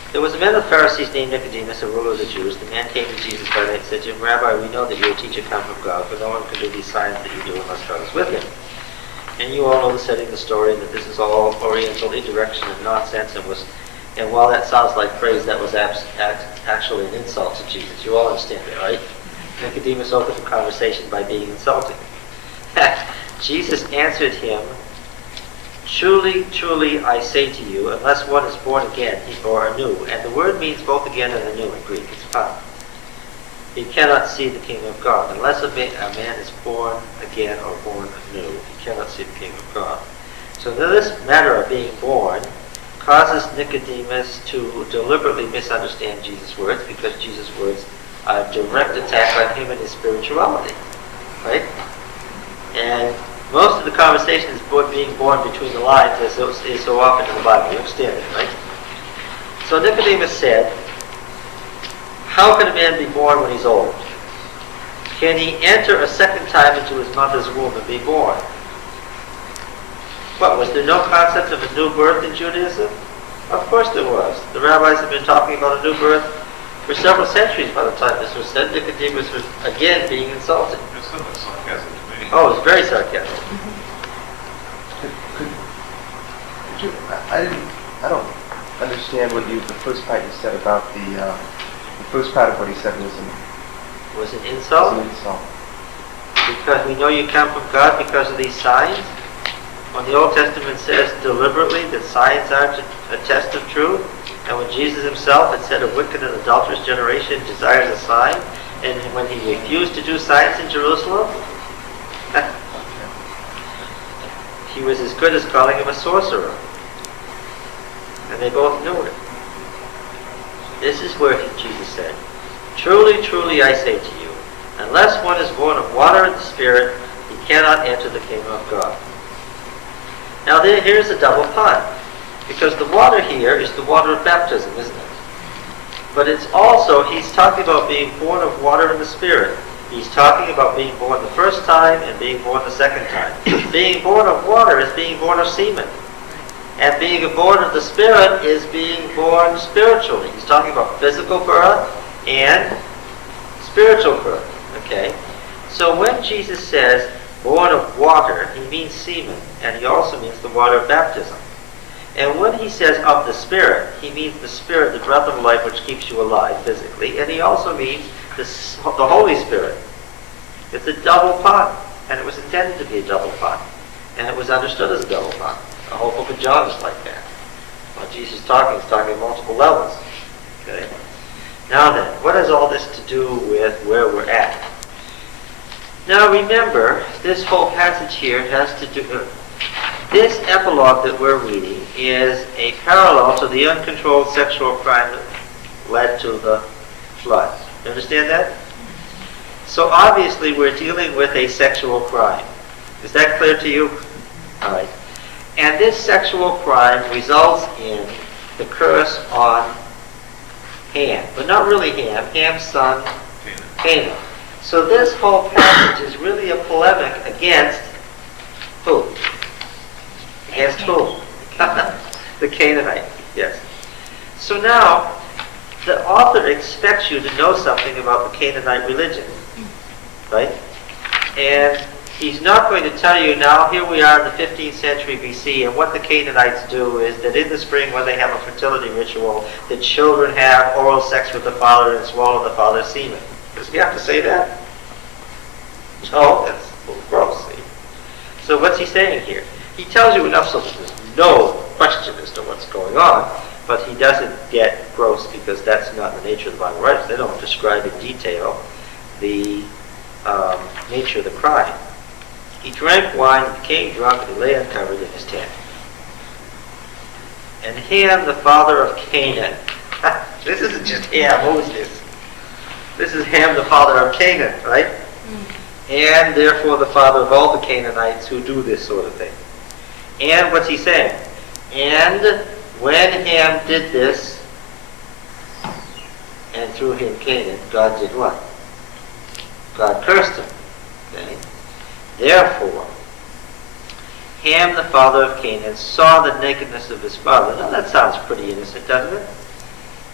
There was a man of the Pharisees named Nicodemus, a ruler of the Jews. The man came to Jesus by night and said to him, Rabbi, we know that you are a teacher come from God, for no one can do these signs that you do unless God is with him. And you all know the setting of the story, that this is all Oriental indirection and nonsense, and while that sounds like praise, that was actually an insult to Jesus. You all understand that, right? Nicodemus opened the conversation by being insulting. Jesus answered him, Truly, truly, I say to you, unless one is born again, or anew, and the word means both again and anew in Greek, it's pam, he cannot see the kingdom of God. Unless a man is born again or born anew, he cannot see the kingdom of God. So this matter of being born causes Nicodemus to deliberately misunderstand Jesus' words, because Jesus' words are a direct attack on him and his spirituality, right? And most of the conversation is being born between the lines, as is so often in the Bible. You understand it, right? So Nicodemus said, how can a man be born when he's old? Can he enter a second time into his mother's womb and be born? What, was there no concept of a new birth in Judaism? Of course there was. The rabbis have been talking about a new birth for several centuries by the time this was said. Nicodemus was again being insulted. It's not sarcasm to me. Oh, it's very sarcastic. Could you, I don't understand what the first part you said about the first part of what he said was Was it insult? an insult. Because we know you come from God because of these signs. When the Old Testament says deliberately that signs are a test of truth, and when Jesus himself had said a wicked and adulterous generation desires a sign, and when he refused to do signs in Jerusalem, he was as good as calling him a sorcerer. And they both knew it. This is where Jesus said, Truly, truly, I say to you, unless one is born of water and the Spirit, he cannot enter the kingdom of God. Now here's a double pun, because the water here is the water of baptism, isn't it? But it's also, he's talking about being born of water and the Spirit. He's talking about being born the first time and being born the second time. Being born of water is being born of semen. And being born of the Spirit is being born spiritually. He's talking about physical birth and spiritual birth. Okay? So when Jesus says born of water, he means semen, and he also means the water of baptism. And when he says of the Spirit, he means the Spirit, the breath of life which keeps you alive physically, and he also means the Holy Spirit. It's a double pun, and it was intended to be a double pun, and it was understood as a double pun. The whole book of John is like that. When Jesus is talking, he's talking at multiple levels. Okay? Now then, what has all this to do with where we're at? Now remember, this whole passage here has to do... this epilogue that we're reading is a parallel to the uncontrolled sexual crime that led to the flood. You understand that? So obviously we're dealing with a sexual crime. Is that clear to you? All right. And this sexual crime results in the curse on Ham. But not really Ham, Ham's son, Canaan. So this whole passage is really a polemic against who? Against who? The Canaanites, yes. So now, the author expects you to know something about the Canaanite religion, right? And he's not going to tell you now, here we are in the 15th century BC, and what the Canaanites do is that in the spring when they have a fertility ritual, the children have oral sex with the father and swallow the father's semen. Does he have to say that? No, that's a little gross, see? So what's he saying here? He tells you enough so that there's no question as to what's going on, but he doesn't get gross because that's not the nature of the Bible writers. They don't describe in detail the nature of the crime. He drank wine and became drunk, and he lay uncovered in his tent. And Ham, the father of Canaan. This isn't just Ham, who is this? This is Ham, the father of Canaan, right? And therefore the father of all the Canaanites who do this sort of thing. And what's he saying? And when Ham did this, and through him Canaan, God did what? God cursed him. Okay? Therefore, Ham, the father of Canaan, saw the nakedness of his father. Now that sounds pretty innocent, doesn't it?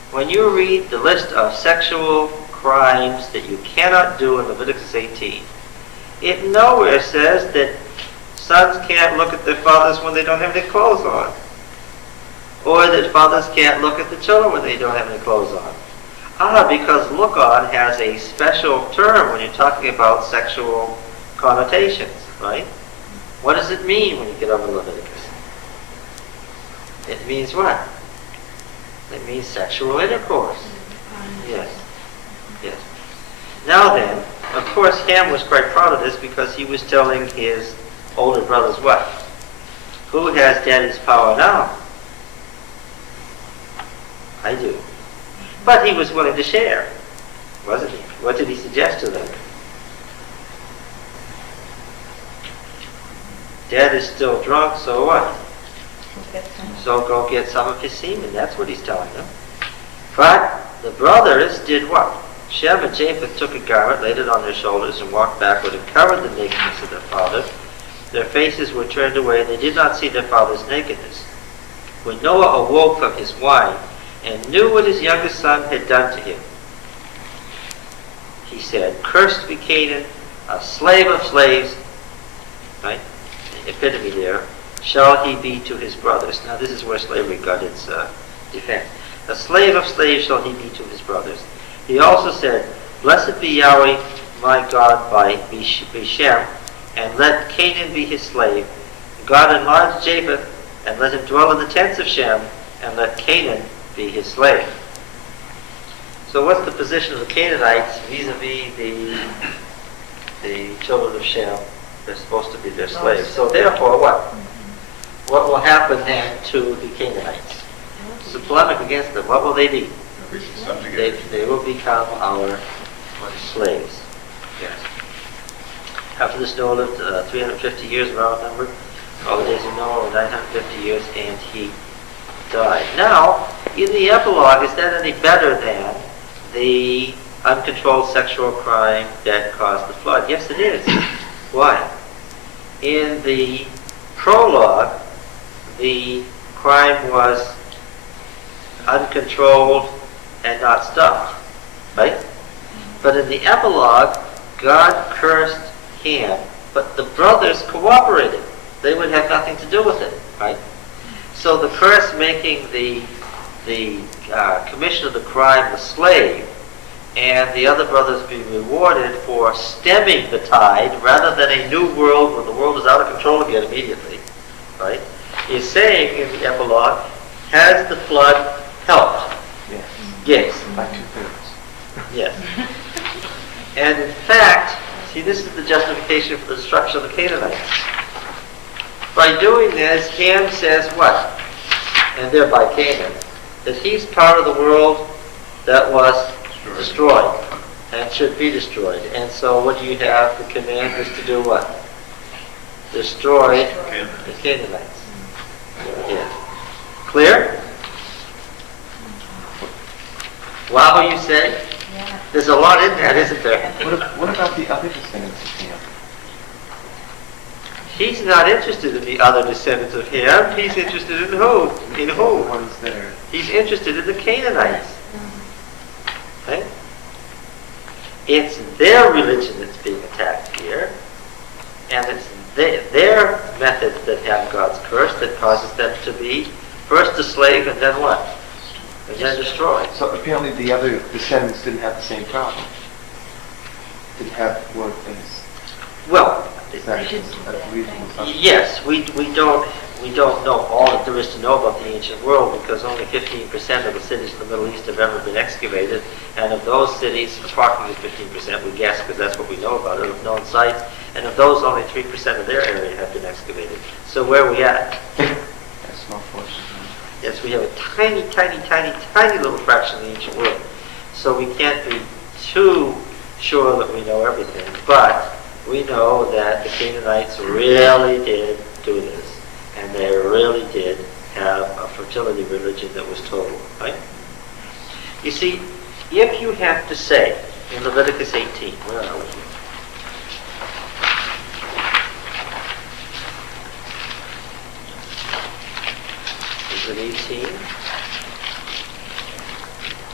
When you read the list of sexual crimes that you cannot do in Leviticus 18, it nowhere says that sons can't look at their fathers when they don't have any clothes on. Or that fathers can't look at the children when they don't have any clothes on. Because look on has a special term when you're talking about sexual connotations, right? What does it mean when you get over Leviticus? It means what? It means sexual intercourse. Yes. Yes. Now then, of course Ham was quite proud of this because he was telling his older brothers what? Who has daddy's power now? I do. But he was willing to share, wasn't he? What did he suggest to them? Dad is still drunk, so what? So go get some of his semen. That's what he's telling them. But the brothers did what? Shem and Japheth took a garment, laid it on their shoulders, and walked backward and covered the nakedness of their father. Their faces were turned away, and they did not see their father's nakedness. When Noah awoke from his wine and knew what his youngest son had done to him, he said, "Cursed be Canaan, a slave of slaves," right? The epitome there, "shall he be to his brothers." Now this is where slavery got its defense. "A slave of slaves shall he be to his brothers." He also said, "Blessed be Yahweh my God by Shem, and let Canaan be his slave. God enlarge Japheth, and let him dwell in the tents of Shem, and let Canaan be his slave." So what's the position of the Canaanites vis-a-vis the children of Shem? They're supposed to be their slaves. So therefore what? What will happen then to the Canaanites? It's a polemic against them. What will they be? They will become our slaves. Yes. After this, Noah lived 350 years, round number. All the days of Noah were 950 years, and he died. Now, in the epilogue, is that any better than the uncontrolled sexual crime that caused the flood? Yes, it is. Why? In the prologue, the crime was uncontrolled and not stopped, right? But in the epilogue, God cursed Ham, but the brothers cooperated. They would have nothing to do with it, right? So the curse making the commission of the crime the slave, and the other brothers being rewarded for stemming the tide rather than a new world where the world is out of control again immediately, right? Is saying in the epilogue, has the flood helped? Yes. Yes. By 2/3. Yes. And in fact, see, this is the justification for the destruction of the Canaanites. By doing this, Ham says what? And thereby Canaan, that he's part of the world that was destroyed and should be destroyed. And so what do you have? The command is to do what? Destroy the Canaanites. Yeah. Clear? Wow, you say? Yeah. There's a lot in that, isn't there? What about the other descendants of Ham? He's not interested in the other descendants of Ham. He's interested in who? In The who? ones that are... He's interested in the Canaanites. Okay? It's their religion that's being attacked here, and it's their methods that have God's curse that causes them to be first a slave and then what? And then destroyed. So apparently the other descendants didn't have the same problem. Didn't have what is... Well, yes, we don't know all that there is to know about the ancient world because only 15% of the cities in the Middle East have ever been excavated, and of those cities, approximately 15%, we guess because that's what we know about it, of known sites, and of those, only 3% of their area have been excavated. So where are we at? That's small portion. Yes, we have a tiny, tiny, tiny, tiny little fraction of the ancient world. So we can't be too sure that we know everything, but we know that the Canaanites really did do this, and they really did have a fertility religion that was total, right? You see, if you have to say in Leviticus 18, where are we? Is it 18?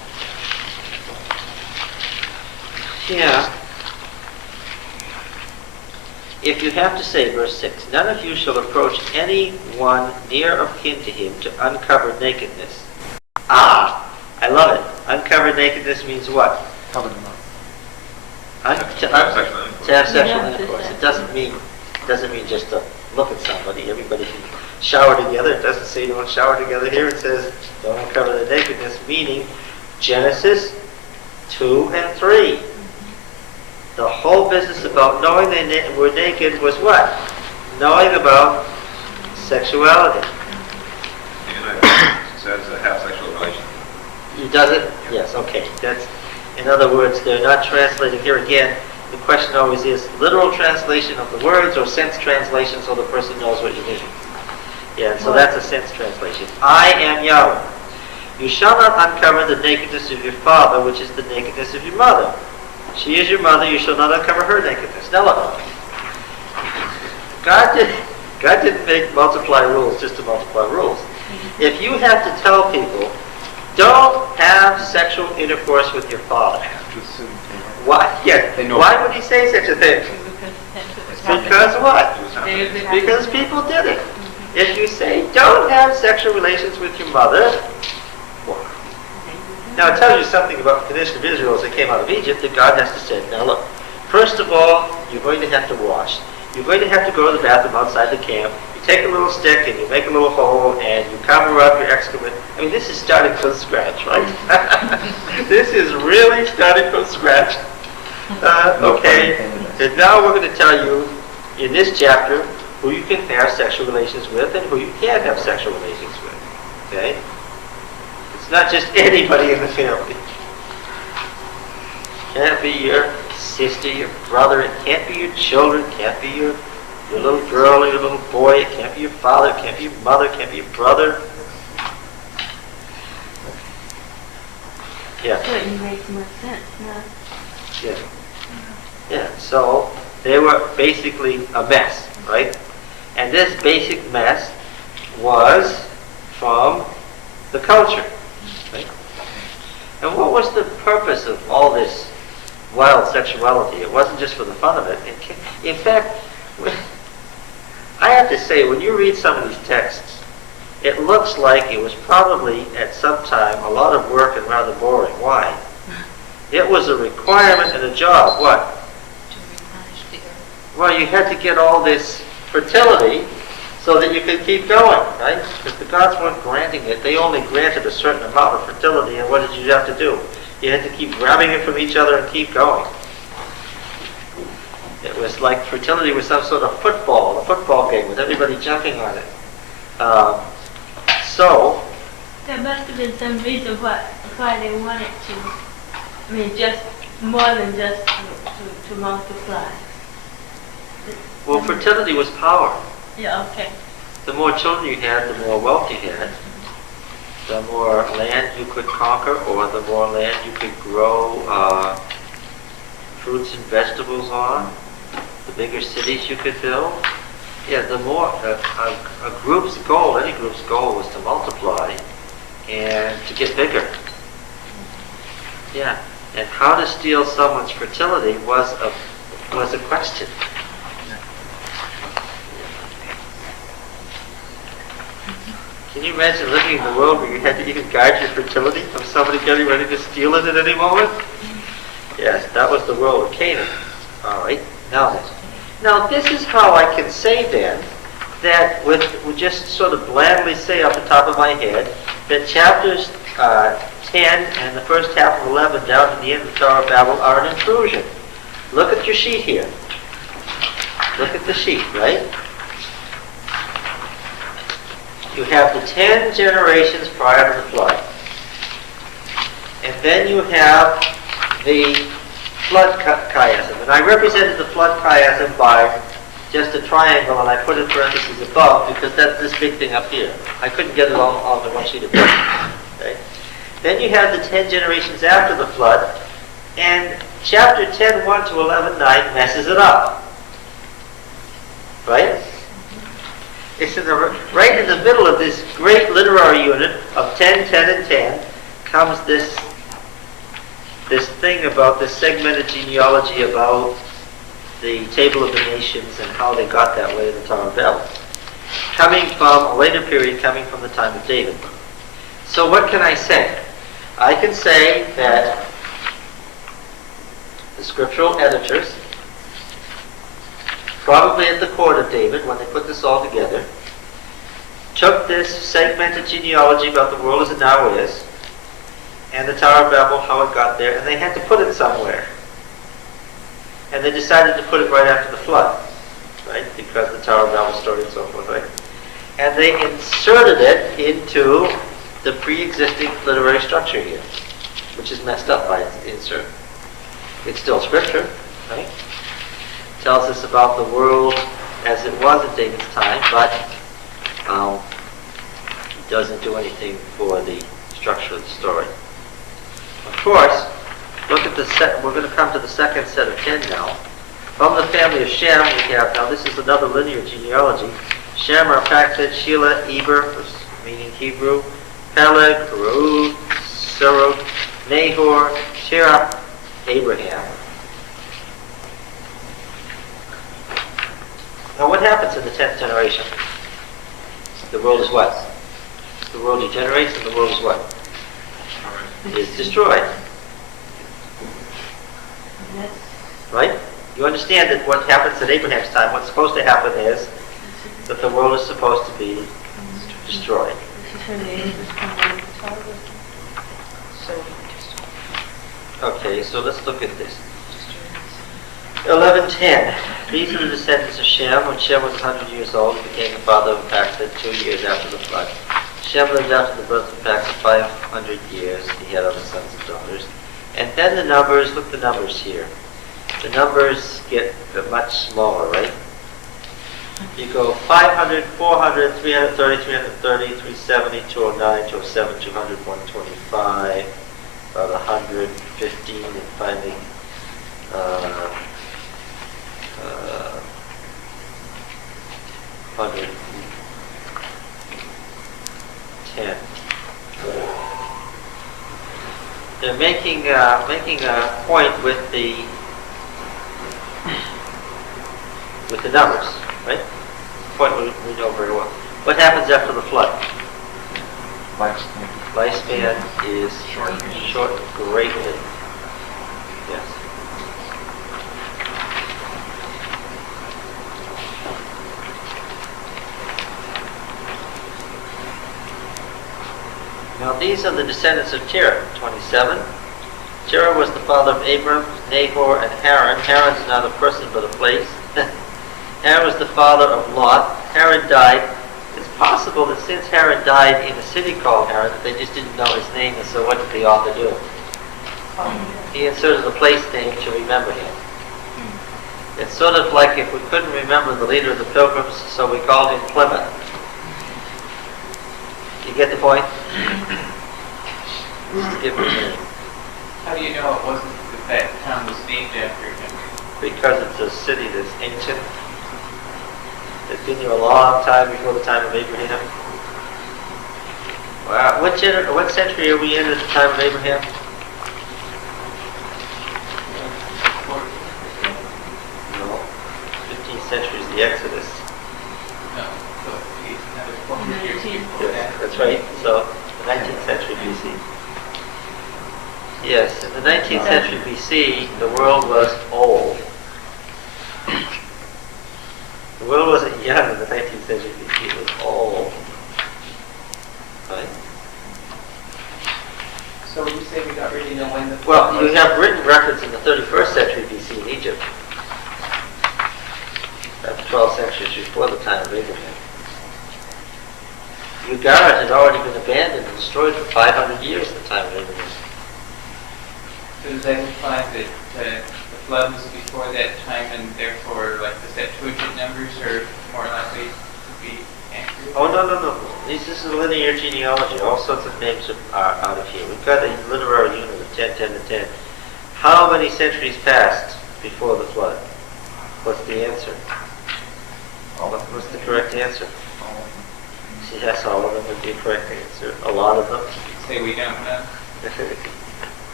Yeah. If you have to say, verse 6, none of you shall approach any one near of kin to him to uncover nakedness. Ah, I love it. Uncovered nakedness means what? Cover them up. To have sexual intercourse. have sexual Yeah, intercourse. just It doesn't mean just to look at somebody. Everybody can shower together. It doesn't say don't shower together here. It says don't uncover the nakedness, meaning Genesis 2 and 3. The whole business about knowing they were naked was what? Knowing about sexuality. It says have sexual relations. Does it? Yes, okay. That's, in other words, they're not translating here again. The question always is literal translation of the words or sense translation so the person knows what you mean. Yeah, so that's a sense translation. I am Yahweh. You shall not uncover the nakedness of your father, which is the nakedness of your mother. She is your mother, you shall not uncover her nakedness. Now look, God didn't make multiply rules just to multiply rules. If you have to tell people, don't have sexual intercourse with your father. To assume they have- Why? Yeah. They know. Why would he say such a thing? Because what? It was happening. Because people did it. If you say, don't have sexual relations with your mother, now it tells you something about the condition of Israel as they came out of Egypt, that God has to say, now look, first of all, you're going to have to wash. You're going to have to go to the bathroom outside the camp. You take a little stick and you make a little hole and you cover up your excrement. I mean, this is starting from scratch, right? This is really starting from scratch. Okay, and now we're going to tell you in this chapter who you can have sexual relations with and who you can't have sexual relations with. Okay? It's not just anybody in the family. Can't be your sister, your brother, it can't be your children, it can't be your little girl or your little boy, it can't be your father, it can't be your mother, it can't be your brother. Yeah. So it makes more sense now. Yeah. Yeah, so they were basically a mess, right? And this basic mess was from the culture, right? And what was the purpose of all this wild sexuality? It wasn't just for the fun of it. In fact, I have to say, when you read some of these texts, it looks like it was probably, at some time, a lot of work and rather boring. Why? It was a requirement and a job. What? Well, you had to get all this fertility so that you could keep going, right? Because the gods weren't granting it. They only granted a certain amount of fertility, and what did you have to do? You had to keep grabbing it from each other and keep going. It was like fertility was some sort of a football game with everybody jumping on it. So, There must have been some reason why they wanted to, I mean, just more than just to multiply. well, fertility was power. Yeah, okay. The more children you had, the more wealth you had. The more land you could conquer, or the more land you could grow fruits and vegetables on. The bigger cities you could build. Yeah, the more a group's goal, any group's goal, was to multiply and to get bigger. Yeah, and how to steal someone's fertility was a question. Can you imagine living in the world where you had to even guard your fertility from somebody getting ready to steal it at any moment? Yes, that was the world of Canaan. All right, now then. Now this is how I can say then that we just sort of blandly say off the top of my head that chapters 10 and the first half of 11 down to the end of the Tower of Babel are an intrusion. Look at your sheet here. Look at the sheet, right? You have the 10 generations prior to the flood. And then you have the flood chiasm. And I represented the flood chiasm by just a triangle, and I put in parentheses above because that's this big thing up here. I couldn't get it all on the one sheet of paper. Okay? Then you have the 10 generations after the flood, and chapter 10, 1 to 11, 9 messes it up. Right? It's right in the middle of this great literary unit of 10, 10, and 10 comes this this thing about this segmented genealogy about the Table of the Nations and how they got that way in the Tower of Babel. Coming from a later period, coming from the time of David. So what can I say? I can say that the scriptural editors, probably at the court of David, when they put this all together, took this segmented genealogy about the world as it now is, and the Tower of Babel, how it got there, and they had to put it somewhere. And they decided to put it right after the flood, right? Because the Tower of Babel story and so forth, right? And they inserted it into the pre-existing literary structure here, which is messed up by its insert. It's still scripture, right? It tells us about the world as it was at David's time, but it doesn't do anything for the structure of the story. Of course, look at the we're going to come to the second set of 10 now. From the family of Shem, we have, now this is another linear genealogy, Shem, Arphaxad, Shelah, Eber, meaning Hebrew, Peleg, Reu, Serug, Nahor, Terah, Abraham. Now what happens in the 10th generation? The world is what? The world degenerates and the world is what? Is destroyed. Right? You understand that what happens at Abraham's time, what's supposed to happen is that the world is supposed to be destroyed. Okay, so let's look at this. 11:10. These are the descendants of Shem. When Shem was 100 years old, he became the father of Arphaxad 2 years after the flood. Shem lived after the birth of Arphaxad 500 years. He had other sons and daughters. And then the numbers, look at the numbers here. The numbers get much smaller, right? You go 500, 400, 330, 330, 370, 209, 207, 200, 125, about 115, and finally 110. They're making a point with the numbers, right? Point we know very well. What happens after the flood? Lifespan is shortened greatly. Yes. Now these are the descendants of Terah, 27. Terah was the father of Abram, Nahor, and Haran. Haran's not a person but a place. Haran was the father of Lot. Haran died. It's possible that since Haran died in a city called Haran, that they just didn't know his name, and so what did the author do? He inserted a place name to remember him. It's sort of like if we couldn't remember the leader of the Pilgrims, so we called him Plymouth. You get the point? Just give him a name. How do you know it wasn't that town was named after him? Because it's a city that's ancient. It's been here a long time before the time of Abraham. Wow. What century are we in at the time of Abraham? No. 15th century is the Exodus. No, so another 400 years before that. That's right. So, the 19th century BC. Yes, in the 19th century BC, the world was old. The world wasn't young in the 19th century BC, it was old. Right? So you say we don't really know when the... Well, you have written records in the 31st century BC in Egypt. That's 12 centuries before the time of Abraham. Ugarit had already been abandoned and destroyed for 500 years at the time of Abraham. So does that imply that the flood was before that time, and therefore, like the Septuagint numbers are more likely to be accurate? Oh, no. This is a linear genealogy. All sorts of names are out of here. We've got a literary unit of 10, 10, and 10. How many centuries passed before the flood? What's the answer? What's the correct answer? Yes, all of them would be a correct answer. A lot of them. Say we don't know.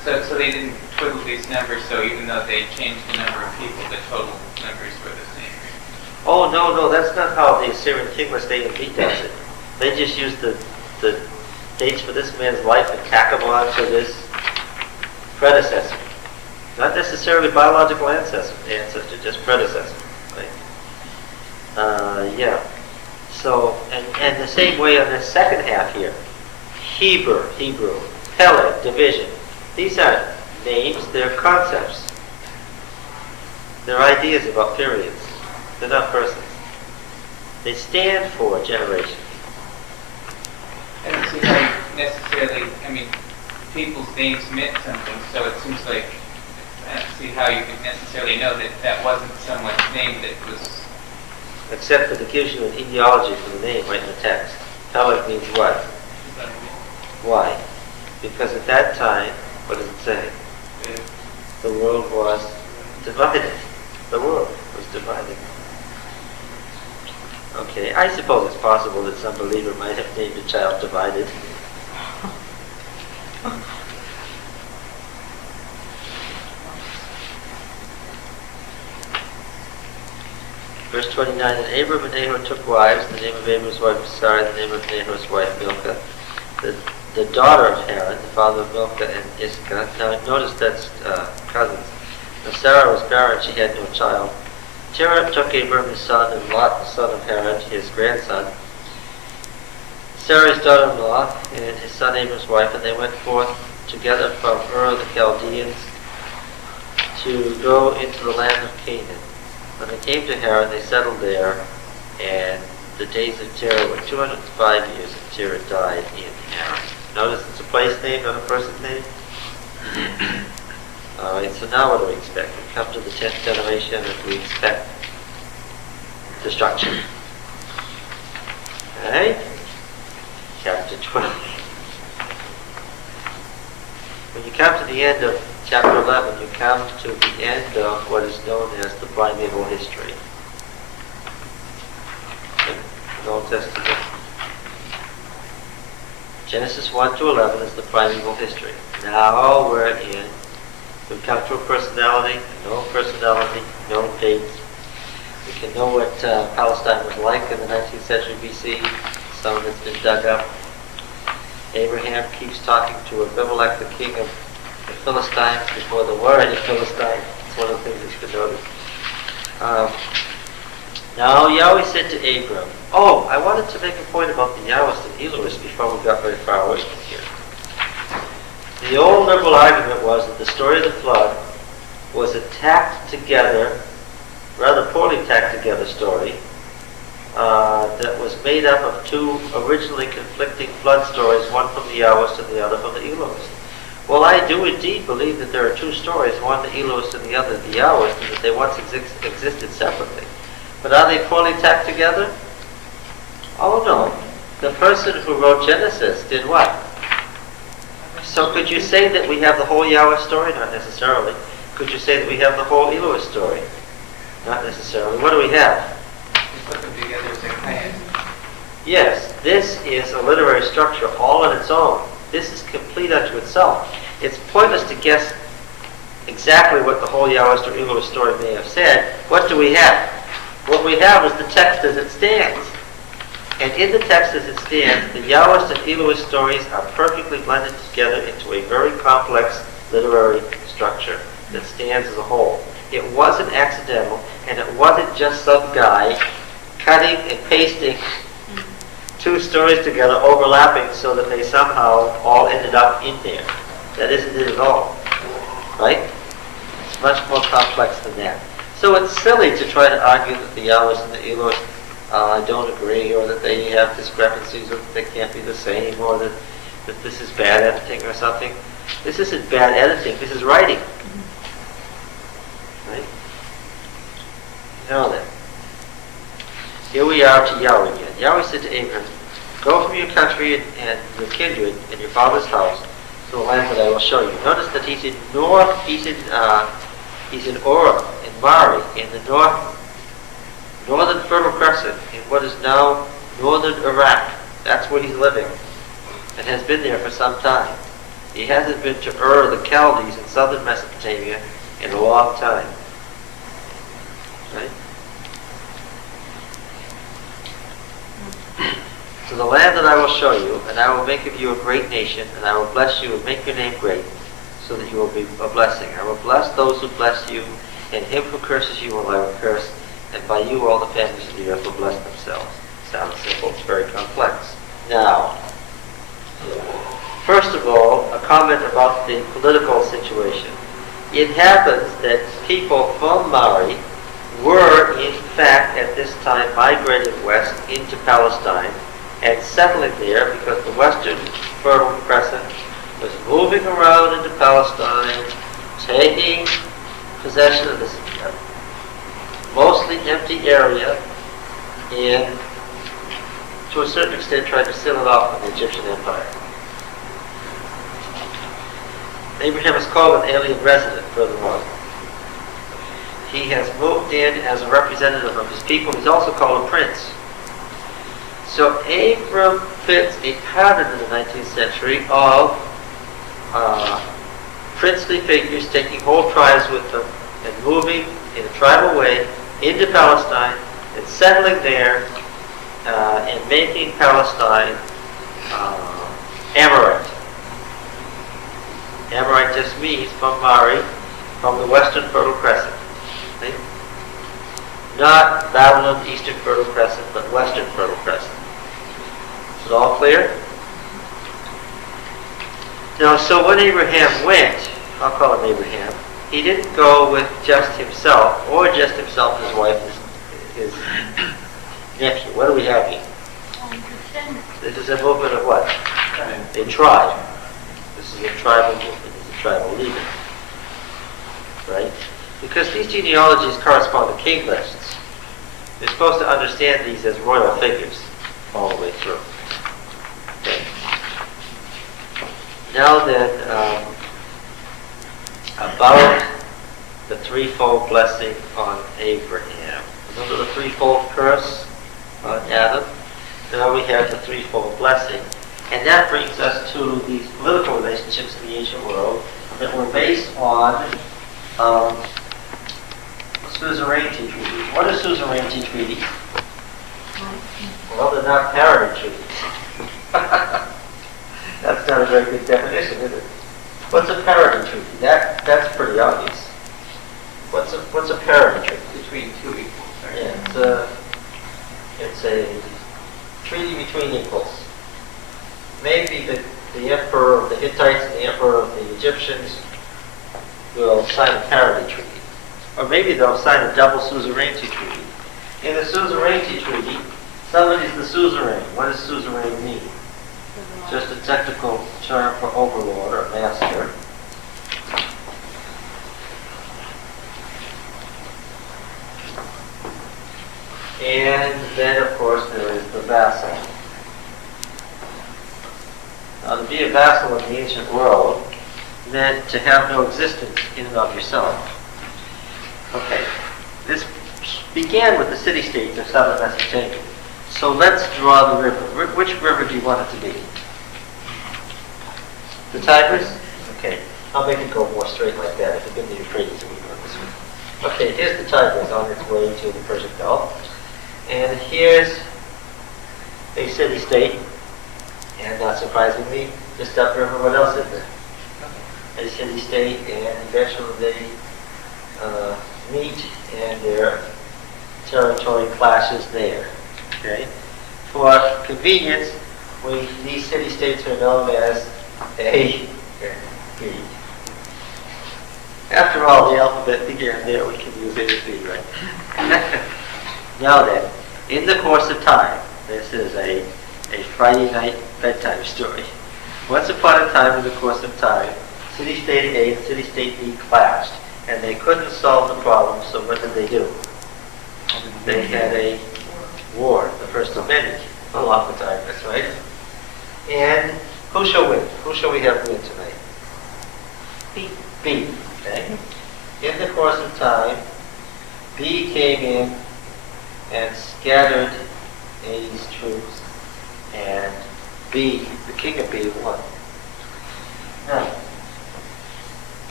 So they didn't twiddle these numbers, so even though they changed the number of people, the total numbers were the same. Oh, no, that's not how the Assyrian King List A and B does it. They just use the dates for this man's life and tack them on to this predecessor. Not necessarily biological ancestor, just predecessor. Right? Yeah. So, and the same way on the second half here. Hebrew, Peleg, division. These aren't names, they're concepts. They're ideas about periods. They're not persons. They stand for generations. I don't see how necessarily, people's names meant something, so it seems like, I don't see how you could necessarily know that that wasn't someone's name that was... Except for the gives you an etiology for the name right in the text. Peleg means what? Why? Because at that time, what does it say? The world was divided. The world was divided. Okay, I suppose it's possible that some believer might have named a child divided. Verse 29, and Abram and Nahor took wives. The name of Abram's wife was Sarai, the name of Nahor's wife Milcah. The daughter of Haran, the father of Milcah and Iscah. Now notice that's cousins. Now Sarah was barren, she had no child. Terah took Abram his son, and Lot the son of Haran, his grandson, Sarah's daughter-in-law, and his son Abram's wife, and they went forth together from Ur of the Chaldeans to go into the land of Canaan. When they came to Haran, they settled there, and the days of Terah were 205 years, and Terah died in Haran. Notice it's a place name, not a person's name. Alright, so now what do we expect? We come to the 10th generation and we expect destruction. Alright? Chapter 12. When you come to the end of chapter 11, you come to the end of what is known as the primeval history. In the Old Testament. Genesis 1 to 11 is the primeval history. Now we've come to a personality, a known personality, known dates. We can know what Palestine was like in the 19th century BC. Some of it's been dug up. Abraham keeps talking to Abimelech, the king of the Philistines, before there were any Philistines. It's one of the things that's been noticed. Now Yahweh said to Abram, I wanted to make a point about the Yahwist and Elohist before we got very far away from here. The old liberal argument was that the story of the flood was a tacked together, rather poorly tacked together story that was made up of two originally conflicting flood stories, one from the Yahwist and the other from the Elohist. Well, I do indeed believe that there are two stories, one the Elohist and the other the Yahwist, and that they once existed separately. But are they poorly tacked together? Oh no. The person who wrote Genesis did what? So could you say that we have the whole Yahweh story? Not necessarily. Could you say that we have the whole Elohist story? Not necessarily. What do we have? You put them together as a clan. Yes, this is a literary structure all on its own. This is complete unto itself. It's pointless to guess exactly what the whole Yahwist or Elohist story may have said. What do we have? What we have is the text as it stands. And in the text as it stands, the Yahwist and Elohist stories are perfectly blended together into a very complex literary structure that stands as a whole. It wasn't accidental, and it wasn't just some guy cutting and pasting two stories together, overlapping so that they somehow all ended up in there. That isn't it at all. Right? It's much more complex than that. So it's silly to try to argue that the Yahwist and the Elohist don't agree, or that they have discrepancies, or that they can't be the same, or that this is bad editing or something. This isn't bad editing, this is writing. Right? Now then, here we are to Yahweh again. Yahweh said to Abram, go from your country and your kindred and your father's house to the land that I will show you. Notice that he's in Ur, in Mari, in the northern Fertile Crescent, in what is now northern Iraq. That's where he's living, and has been there for some time. He hasn't been to Ur, the Chaldees in southern Mesopotamia in a long time. Right? So the land that I will show you, and I will make of you a great nation, and I will bless you and make your name great, so that you will be a blessing. I will bless those who bless you, and him who curses you will I will curse, and by you all the families of the earth will bless themselves. Sounds simple, it's very complex. Now, first of all, a comment about the political situation. It happens that people from Mari were, in fact, at this time migrating west into Palestine and settling there because the Western Fertile Crescent was moving around into Palestine, taking possession of this mostly empty area and, to a certain extent, trying to seal it off from the Egyptian Empire. Abraham is called an alien resident further on. He has moved in as a representative of his people. He's also called a prince. So Abram fits a pattern in the 19th century of princely figures taking whole tribes with them and moving in a tribal way into Palestine and settling there and making Palestine Amorite. Amorite just means from Mari, from the Western Fertile Crescent. Okay? Not Babylon, Eastern Fertile Crescent, but Western Fertile Crescent. Is it all clear? Now, so when Abraham went, I'll call him Abraham, he didn't go with just himself, or just himself and his wife, his nephew. What do we have here? This is a movement of what? A tribe. This is a tribal movement. This is a tribal leader. Right? Because these genealogies correspond to king lists. You're supposed to understand these as royal figures all the way through. Okay. Now then, about the threefold blessing on Abraham. Remember the threefold curse on Adam? Now we have the threefold blessing. And that brings us to these political relationships in the ancient world that were based on Suzerainty treaties. What are suzerainty treaties? Well, they're not parity treaties. That's not a very good definition, is it? What's a parity treaty? That's pretty obvious. What's a parity treaty? Between two equals. Right? Yeah, it's a treaty between equals. Maybe the emperor of the Hittites and the emperor of the Egyptians will sign a parity treaty. Or maybe they'll sign a double suzerainty treaty. In the suzerainty treaty, somebody's the suzerain. What does suzerain mean? Just a technical term for overlord or master. And then, of course, there is the vassal. Now, to be a vassal in the ancient world meant to have no existence in and of yourself. Okay, this began with the city-states of southern Mesopotamia. So let's draw the river. Which river do you want it to be? The Tigris? Okay, I'll make it go more straight like that. If it's going to be Euphrates, we go this way. Okay, here's the Tigris on its way to the Persian Gulf. And here's a city-state. And not surprisingly, just upriver, what else is there? A city-state, and eventually they meet and their territory clashes there. Okay? For convenience, these city-states are known as A, B. After all, the alphabet began there, we can use A and B, right? Now then, in the course of time, this is a Friday night bedtime story. Once upon a time, in the course of time, city-state A and city-state B clashed, and they couldn't solve the problem, so what did they do? They had a war, the first of many, along the Tigris, right? And who shall win? Who shall we have win tonight? B. B, okay? In the course of time, B came in and scattered A's troops, and B, the king of B, won. Now,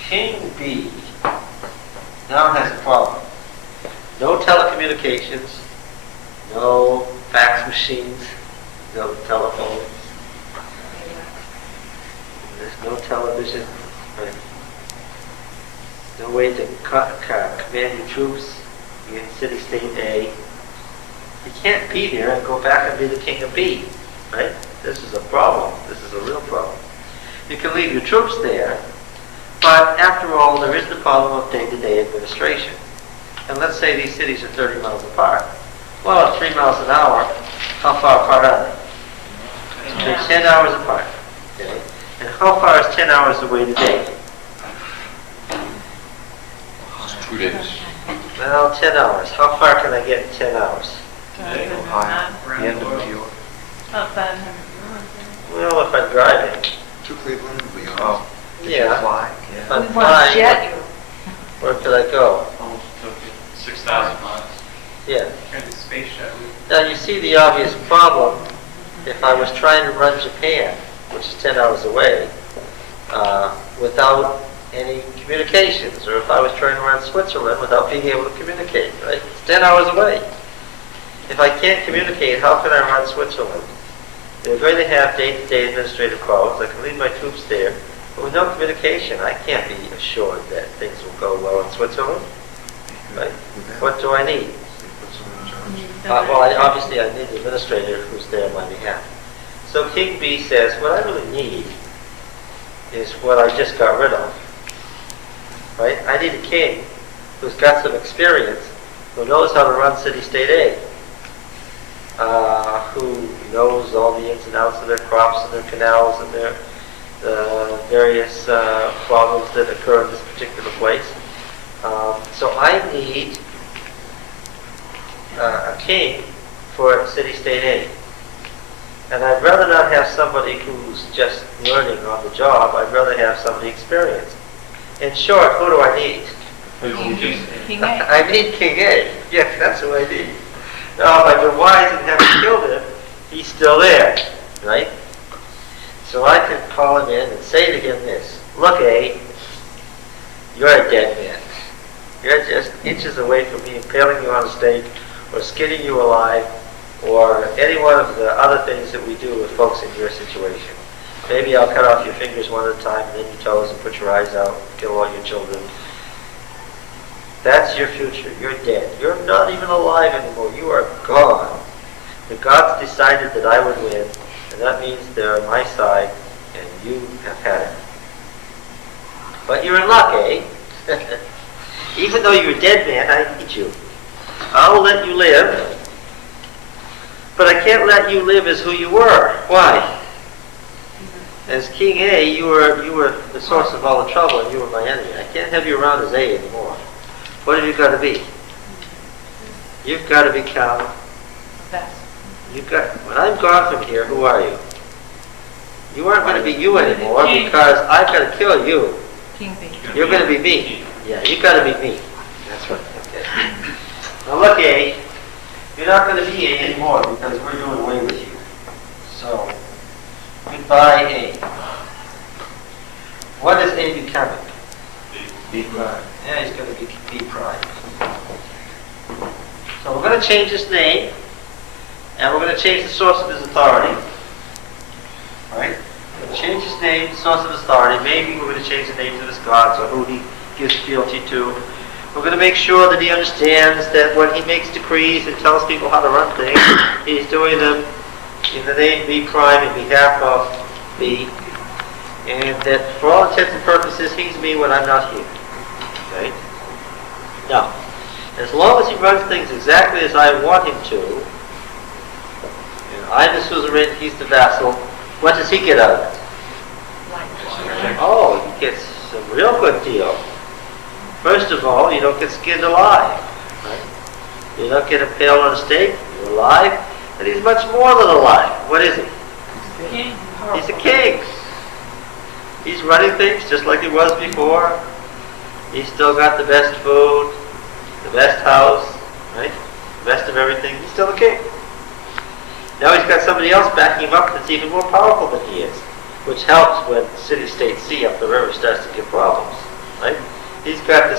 King B now has a problem. No telecommunications, no fax machines, no telephones, there's no television, right? No way to command your troops in city-state A. You can't be there and go back and be the king of B, right? This is a problem. This is a real problem. You can leave your troops there, but after all, there is the problem of day-to-day administration. And let's say these cities are 30 miles apart. Well, at 3 miles an hour, how far apart are they? They're 10 hours apart. Okay? And how far is 10 hours away today? 2 days. Well, 10 hours. How far can I get in 10 hours? Ohio, the end of New York. About 500 miles. Well, if I'm driving, To Cleveland, we are. Oh, did you Yeah. fly? if Yeah. I'm We want flying, to jet you. where could I go? Almost took it 6,000 miles. Yeah. Kind of space shuttle. Now, you see the obvious problem. If I was trying to run Japan, which is 10 hours away, without any communications, or if I was trying to run Switzerland without being able to communicate, right? It's 10 hours away. If I can't communicate, how can I run Switzerland? They're going to have day-to-day administrative problems. I can leave my troops there, but with no communication, I can't be assured that things will go well in Switzerland, right? What do I need? Well, obviously I need the administrator who's there on my behalf. So King B says, what I really need is what I just got rid of. Right? I need a king who's got some experience, who knows how to run city-state A, who knows all the ins and outs of their crops and their canals and their various problems that occur in this particular place. So I need a king for city-state A. And I'd rather not have somebody who's just learning on the job. I'd rather have somebody experienced. In short, who do I need? King A. I need King A. Yes, that's who I need. Now, if I've been wise and haven't killed him, he's still there, right? So I can call him in and say to him this: look, A, you're a dead man. You're just inches away from me impaling you on a stake, or skinning you alive, or any one of the other things that we do with folks in your situation. Maybe I'll cut off your fingers one at a time, and then your toes, and put your eyes out, and kill all your children. That's your future. You're dead. You're not even alive anymore. You are gone. The gods decided that I would win, and that means they're on my side, and you have had it. But you're in luck, eh? Even though you're a dead man, I need you. I will let you live, but I can't let you live as who you were. Why? As King A, you were the source of all the trouble, and you were my enemy. I can't have you around as A anymore. What have you got to be? You've got to become. When I'm gone from here, who are you? You aren't going to be you anymore, because I've got to kill you. King B. You're going to be me. Yeah, you've got to be me. That's right. Okay. Now look, A, you're not going to be A anymore because we're doing away with you. So, goodbye, A. What is A becoming? B prime. Yeah, he's going to be B prime. So we're going to change his name, and we're going to change the source of his authority. Right? We're going to change his name, the source of his authority. Maybe we're going to change the names of his gods or who he gives fealty to. We're going to make sure that he understands that when he makes decrees and tells people how to run things, he's doing them in the name B prime in behalf of B, and that for all intents and purposes, he's me when I'm not here. Okay? Now, as long as he runs things exactly as I want him to, and I'm the suzerain, he's the vassal, what does he get out of it? Oh, he gets a real good deal. First of all, you don't get skinned alive. Right? You don't get impaled on a stake. You're alive. And he's much more than alive. What is he? King. He's a king. He's running things just like he was before. He's still got the best food, the best house, right? The best of everything. He's still a king. Now he's got somebody else backing him up that's even more powerful than he is, which helps when city-state C up the river starts to get problems. Right?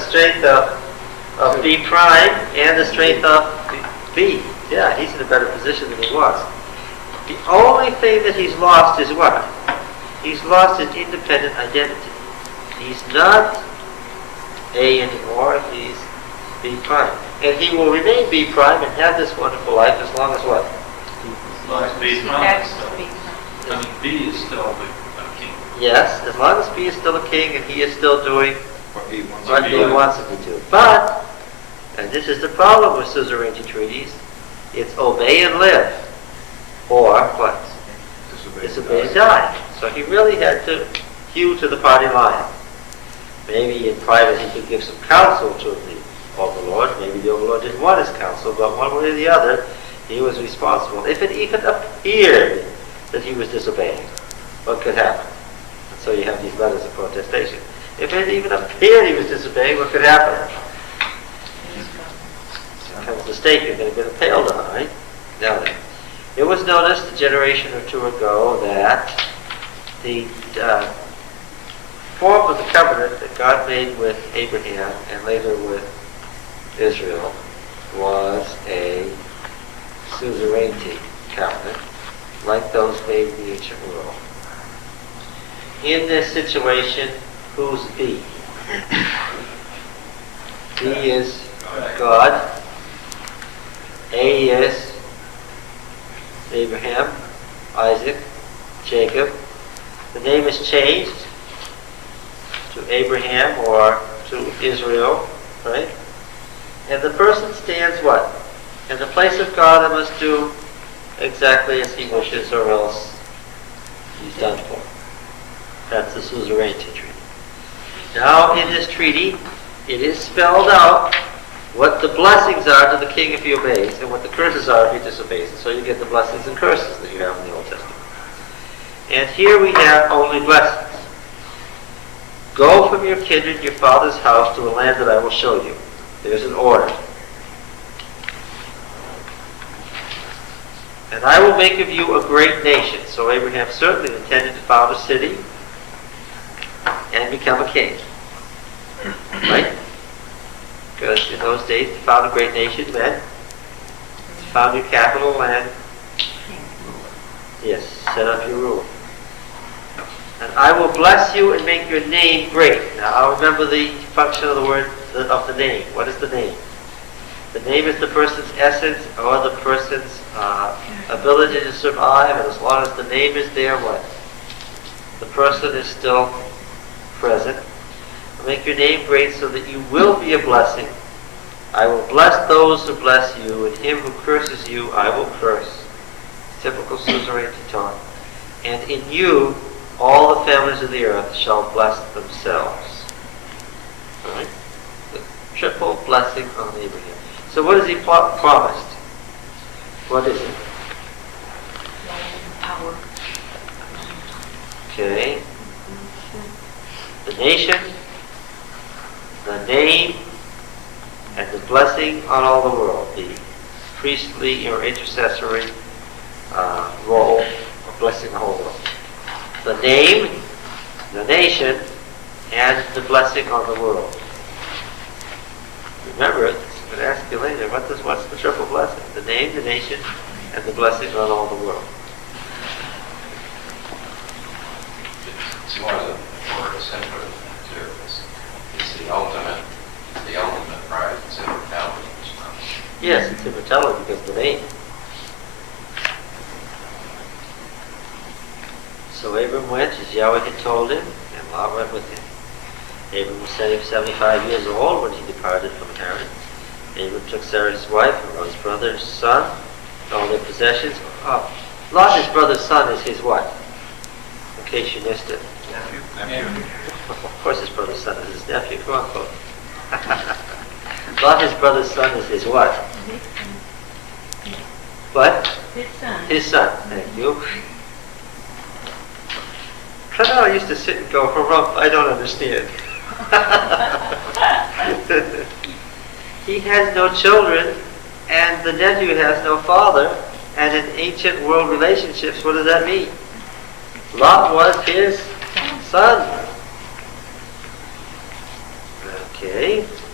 strength of B prime and the strength of B. Yeah, he's in a better position than he was. The only thing that he's lost is what? He's lost his independent identity. He's not A anymore, he's B prime. And he will remain B prime and have this wonderful life as long as what? As long as B is That's still. the big one. I mean, B is still the king. Yes, as long as B is still a king and he is still doing What he wants what to he do. wants him to do. But, and this is the problem with suzerainty treaties, it's obey and live, or what? Disobey and die. So he really had to hew to the party line. Maybe in private he could give some counsel to the overlord. Maybe the overlord didn't want his counsel, but one way or the other, he was responsible. If it even appeared that he was disobeying, what could happen? And so you have these letters of protestation. If it even appeared he was disobeying, what could happen? Comes the stake, you're going to get impaled on, right? Now then, it was noticed a generation or two ago that the form of the covenant that God made with Abraham and later with Israel was a suzerainty covenant, like those made in the ancient world. In this situation, who's B? B is God. A is Abraham, Isaac, Jacob. The name is changed to Abraham or to Israel, right? And the person stands what? In the place of God, I must do exactly as he wishes or else he's done for. That's the Suzerainty Treaty. Now in this treaty, it is spelled out what the blessings are to the king if he obeys and what the curses are if he disobeys. And so you get the blessings and curses that you have in the Old Testament. And here we have only blessings. Go from your kindred, your father's house, to the land that I will show you. There's an order. And I will make of you a great nation. So Abraham certainly intended to found a city and become a king. Right? Because in those days, to found a great nation meant to found your capital and, yes, set up your rule. And I will bless you and make your name great. Now, I'll remember the function of the word, of the name. What is the name? The name is the person's essence or the person's ability to survive. And as long as the name is there, what? The person is still present. Make your name great so that you will be a blessing. I will bless those who bless you, and him who curses you I will curse. Typical suzerainty talk. And in you all the families of the earth shall bless themselves. Alright? The triple blessing on Abraham. So what has he promised? What is it? Power. Okay. The nation, the name, and the blessing on all the world. The priestly or intercessory role of blessing the whole world. The name, the nation, and the blessing on the world. Remember it. I'm going to ask you later. What's the triple blessing? The name, the nation, and the blessing on all the world. It's more the word center too. It's the ultimate prize. It's immortality. Yes, it's immortality because of the name. So Abram went as Yahweh had told him, and Lot went with him. Abram was 75 years old when he departed from Haran. Abram took Sarah his wife, and Lot's brother's son, and all their possessions. Lot, his brother's son, is his what? In case you missed it. Nephew. Of course his brother's son is his nephew. Come on, folks. Lot, his brother's son, is his what? What? His son. His son. Thank you. I used to sit and go, harumph, I don't understand. He has no children, and the nephew has no father, and in ancient world relationships, what does that mean? Lot was his son. Okay.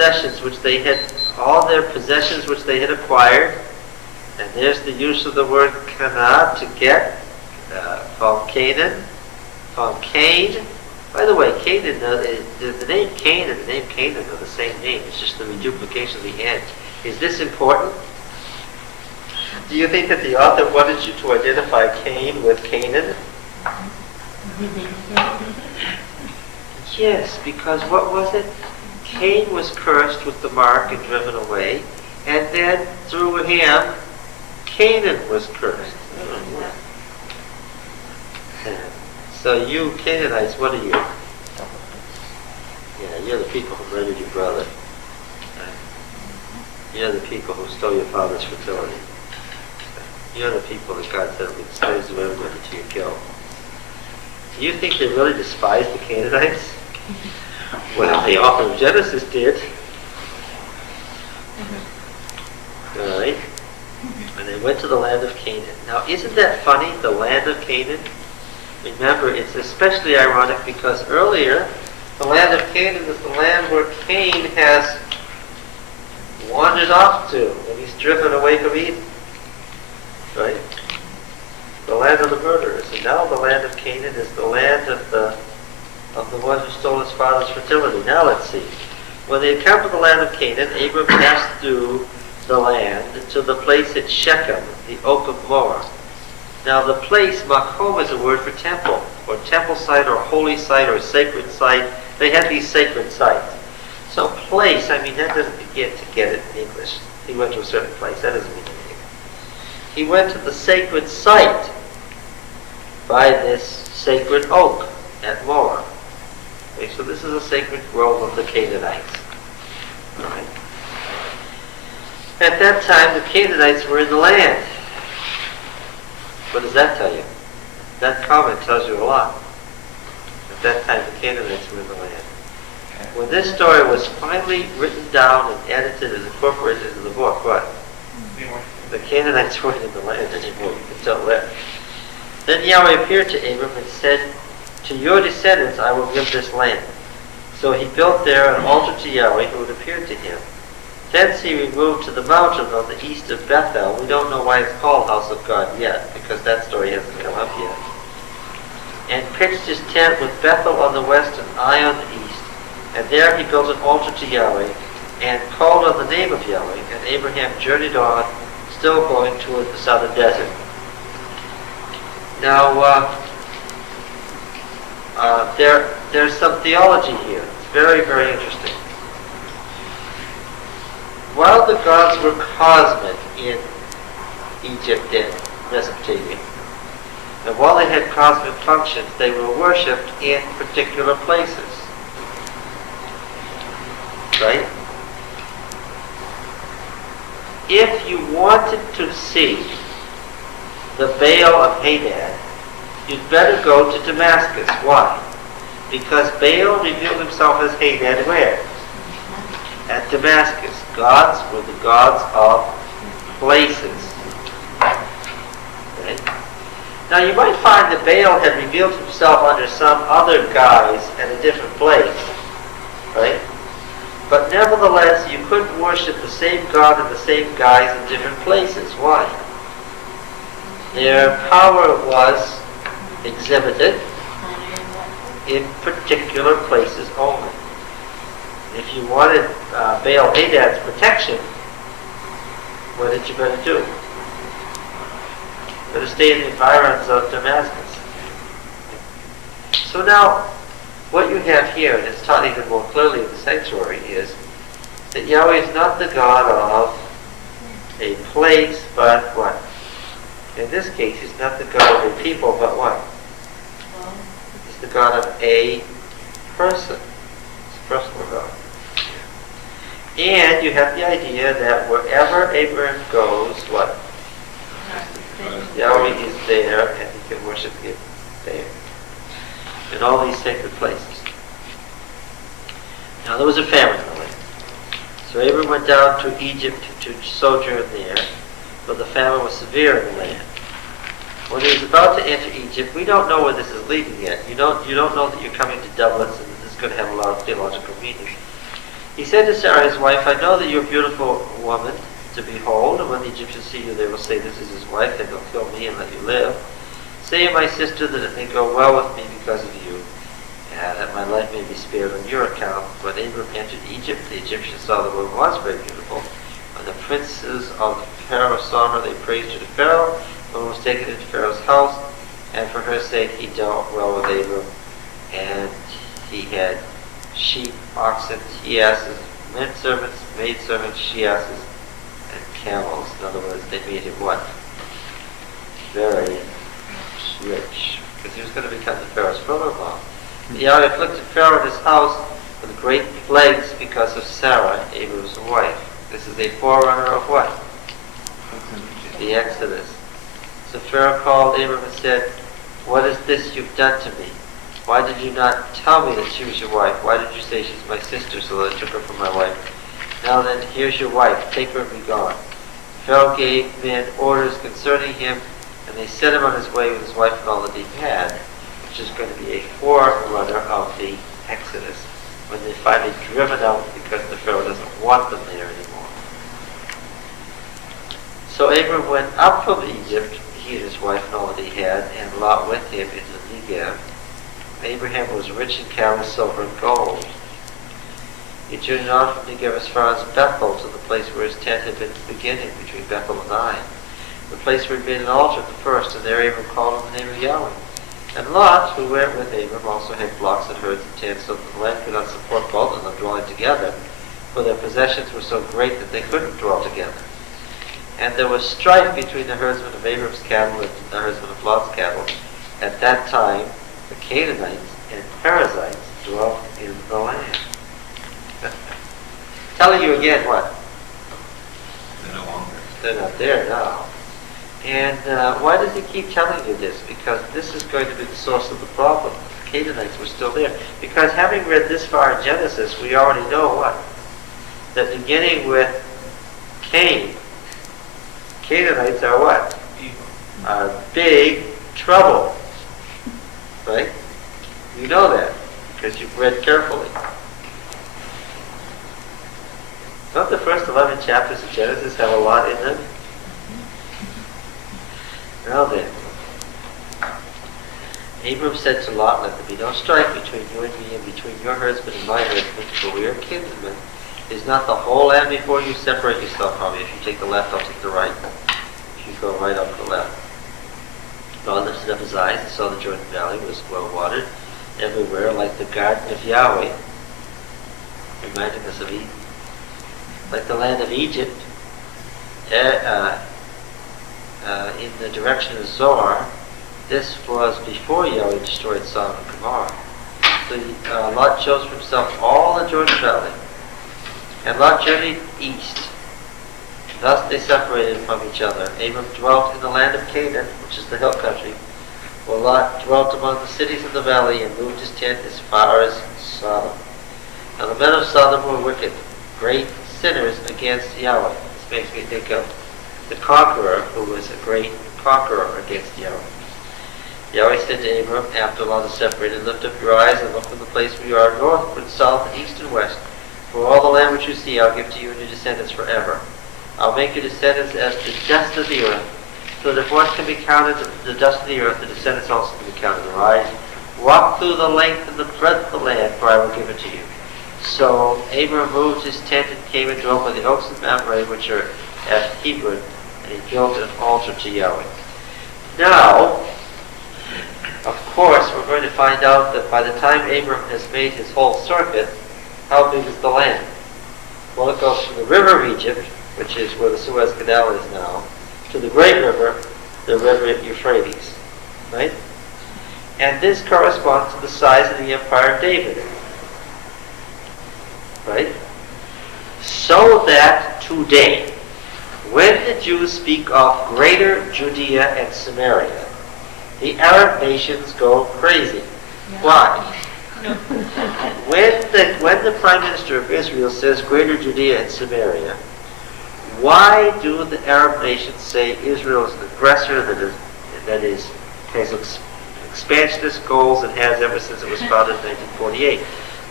possessions which they had acquired, and there's the use of the word Canaan, to get, from Canaan, from Cain. By the way, Canaan, the name Cain and the name Canaan are the same name. It's just the reduplication of the end. Is this important? Do you think that the author wanted you to identify Cain with Canaan? Yes, because what was it? Cain was cursed with the mark and driven away, and then through him, Canaan was cursed. So you Canaanites, what are you? Yeah, you're the people who murdered your brother. You're the people who stole your father's fertility. You're the people that God said will be the slaves of everybody until you kill. Do you think they really despised the Canaanites? Well, the author of Genesis did. All right. And they went to the land of Canaan. Now, isn't that funny, the land of Canaan? Remember, it's especially ironic because earlier, the land of Canaan is the land where Cain has wandered off to when he's driven away from Eden. Right? The land of the murderers. And now the land of Canaan is the land of the one who stole his father's fertility. Now let's see. When they had come to the land of Canaan, Abram passed through the land to the place at Shechem, the oak of Moreh. Now the place, makom, is a word for temple, or temple site, or holy site, or sacred site. They had these sacred sites. So place, I mean, that doesn't begin to get it in English. He went to a certain place. That doesn't mean anything. He went to the sacred site by this sacred oak at Moreh. Okay, so this is a sacred grove of the Canaanites. All right. At that time, the Canaanites were in the land. What does that tell you? That comment tells you a lot. At that time, the Canaanites were in the land. When this story was finally written down and edited and incorporated into the book, what? The Canaanites weren't in the land anymore. You can tell that. Then Yahweh appeared to Abram and said, "To your descendants I will give this land." So he built there an altar to Yahweh who had appeared to him. Thence he removed to the mountain on the east of Bethel. We don't know why it's called House of God yet, because that story hasn't come up yet. And pitched his tent with Bethel on the west and Ai on the east. And there he built an altar to Yahweh, and called on the name of Yahweh. And Abraham journeyed on, still going toward the southern desert. Now, there's some theology here. It's very, very interesting. While the gods were cosmic in Egypt and Mesopotamia, and while they had cosmic functions, they were worshipped in particular places. Right? If you wanted to see the Baal of Hadad, you'd better go to Damascus. Why? Because Baal revealed himself as Hadad where? At Damascus. Gods were the gods of places. Okay? Now you might find that Baal had revealed himself under some other guise at a different place. Right? But nevertheless, you couldn't worship the same God in the same guise in different places. Why? Their power was exhibited in particular places only. If you wanted Baal Hadad's protection, what did you better do? You better stay in the environs of Damascus. So now, what you have here, and it's taught even more clearly in the sanctuary, is that Yahweh is not the God of a place, but what? In this case, he's not the God of a people, but what? He's the God of a person. It's a personal God. And you have the idea that wherever Abraham goes, what? Yahweh is there, and he can worship him there. In all these sacred places. Now there was a famine in the land. So Abram went down to Egypt to sojourn there, for the famine was severe in the land. When he was about to enter Egypt, we don't know where this is leading yet. You don't know that you're coming to Dublin, and this is going to have a lot of theological meaning. He said to Sarah his wife, I know that you're a beautiful woman to behold, and when the Egyptians see you, they will say, this is his wife, and they'll kill me and let you live. Say to my sister that it may go well with me because of you, and that my life may be spared on your account. When Abram entered Egypt, the Egyptians saw the woman was very beautiful. When the princes of the Pharaoh saw her, they praised her to Pharaoh. The woman was taken into Pharaoh's house, and for her sake he dealt well with Abram. And he had sheep, oxen, he-asses, men servants, maid servants, she-asses, and camels. In other words, they made him what? Very rich, because he was going to become the Pharaoh's brother-in-law. Yahweh afflicted Pharaoh and his house with great plagues because of Sarah, Abram's wife. This is a forerunner of what? The Exodus. So Pharaoh called Abram and said, what is this you've done to me? Why did you not tell me that she was your wife? Why did you say she's my sister, so that I took her for my wife? Now then, here's your wife. Take her and be gone. Pharaoh gave men orders concerning him, and they sent him on his way with his wife and all that he had, which is going to be a forerunner of the Exodus, when they're finally driven out because the Pharaoh doesn't want them there anymore. So Abram went up from Egypt, he and his wife and all that he had, and Lot with him into the Negev. Abraham was rich in cattle, silver, and gold. He journeyed on from Negev as far as Bethel, to the place where his tent had been at the beginning, between Bethel and Ai, the place where he made an altar at the first, and there Abram called on the name of Yahweh. And Lot, who went with Abram, also had flocks and herds and tents, so that the land could not support both of them dwelling together, for their possessions were so great that they couldn't dwell together. And there was strife between the herdsmen of Abram's cattle and the herdsmen of Lot's cattle. At that time, the Canaanites and Perizzites dwelt in the land. Telling you again what? They're no longer. They're not there now. And why does he keep telling you this? Because this is going to be the source of the problem. The Canaanites were still there. Because having read this far in Genesis, we already know what? That beginning with Cain, Canaanites are what? Are big trouble. Right? You know that because you've read carefully. Don't the first 11 chapters of Genesis have a lot in them? Now then, Abram said to Lot, let there be no strife between you and me, and between your herdsmen and my herdsmen, for we are kinsmen. Is not the whole land before you? Separate yourself from me. If you take the left, I'll take the right. If you go right, I'll go left. God lifted up his eyes and saw the Jordan Valley was well watered everywhere, like the garden of Yahweh, reminding us of Eden. Like the land of Egypt, in the direction of Zoar. This was before Yahweh destroyed Sodom and Gomorrah. So Lot chose for himself all the Jordan Valley, and Lot journeyed east. Thus they separated from each other. Abram dwelt in the land of Canaan, which is the hill country, while Lot dwelt among the cities of the valley and moved his tent as far as Sodom. Now the men of Sodom were wicked, great sinners against Yahweh. This makes me think of the conqueror who was a great conqueror against Yahweh. Yahweh said to Abram, after Lot is separated, lift up your eyes and look from the place where you are, northward, south, east, and west. For all the land which you see I'll give to you and your descendants forever. I'll make your descendants as the dust of the earth, so that if one can be counted the dust of the earth, the descendants also can be counted. Arise, walk through the length and the breadth of the land, for I will give it to you. So Abram moved his tent and came and dwelt by the oaks of Mount Ray, which are at Hebron, and he built an altar to Yahweh. Now, of course, we're going to find out that by the time Abram has made his whole circuit, how big is the land? Well, it goes from the river of Egypt, which is where the Suez Canal is now, to the great river, the river Euphrates. Right? And this corresponds to the size of the empire of David. Right? So that today, when the Jews speak of Greater Judea and Samaria, the Arab nations go crazy. Yeah. Why? When the Prime Minister of Israel says Greater Judea and Samaria, why do the Arab nations say Israel is an aggressor that has expansionist goals and has ever since it was founded in 1948?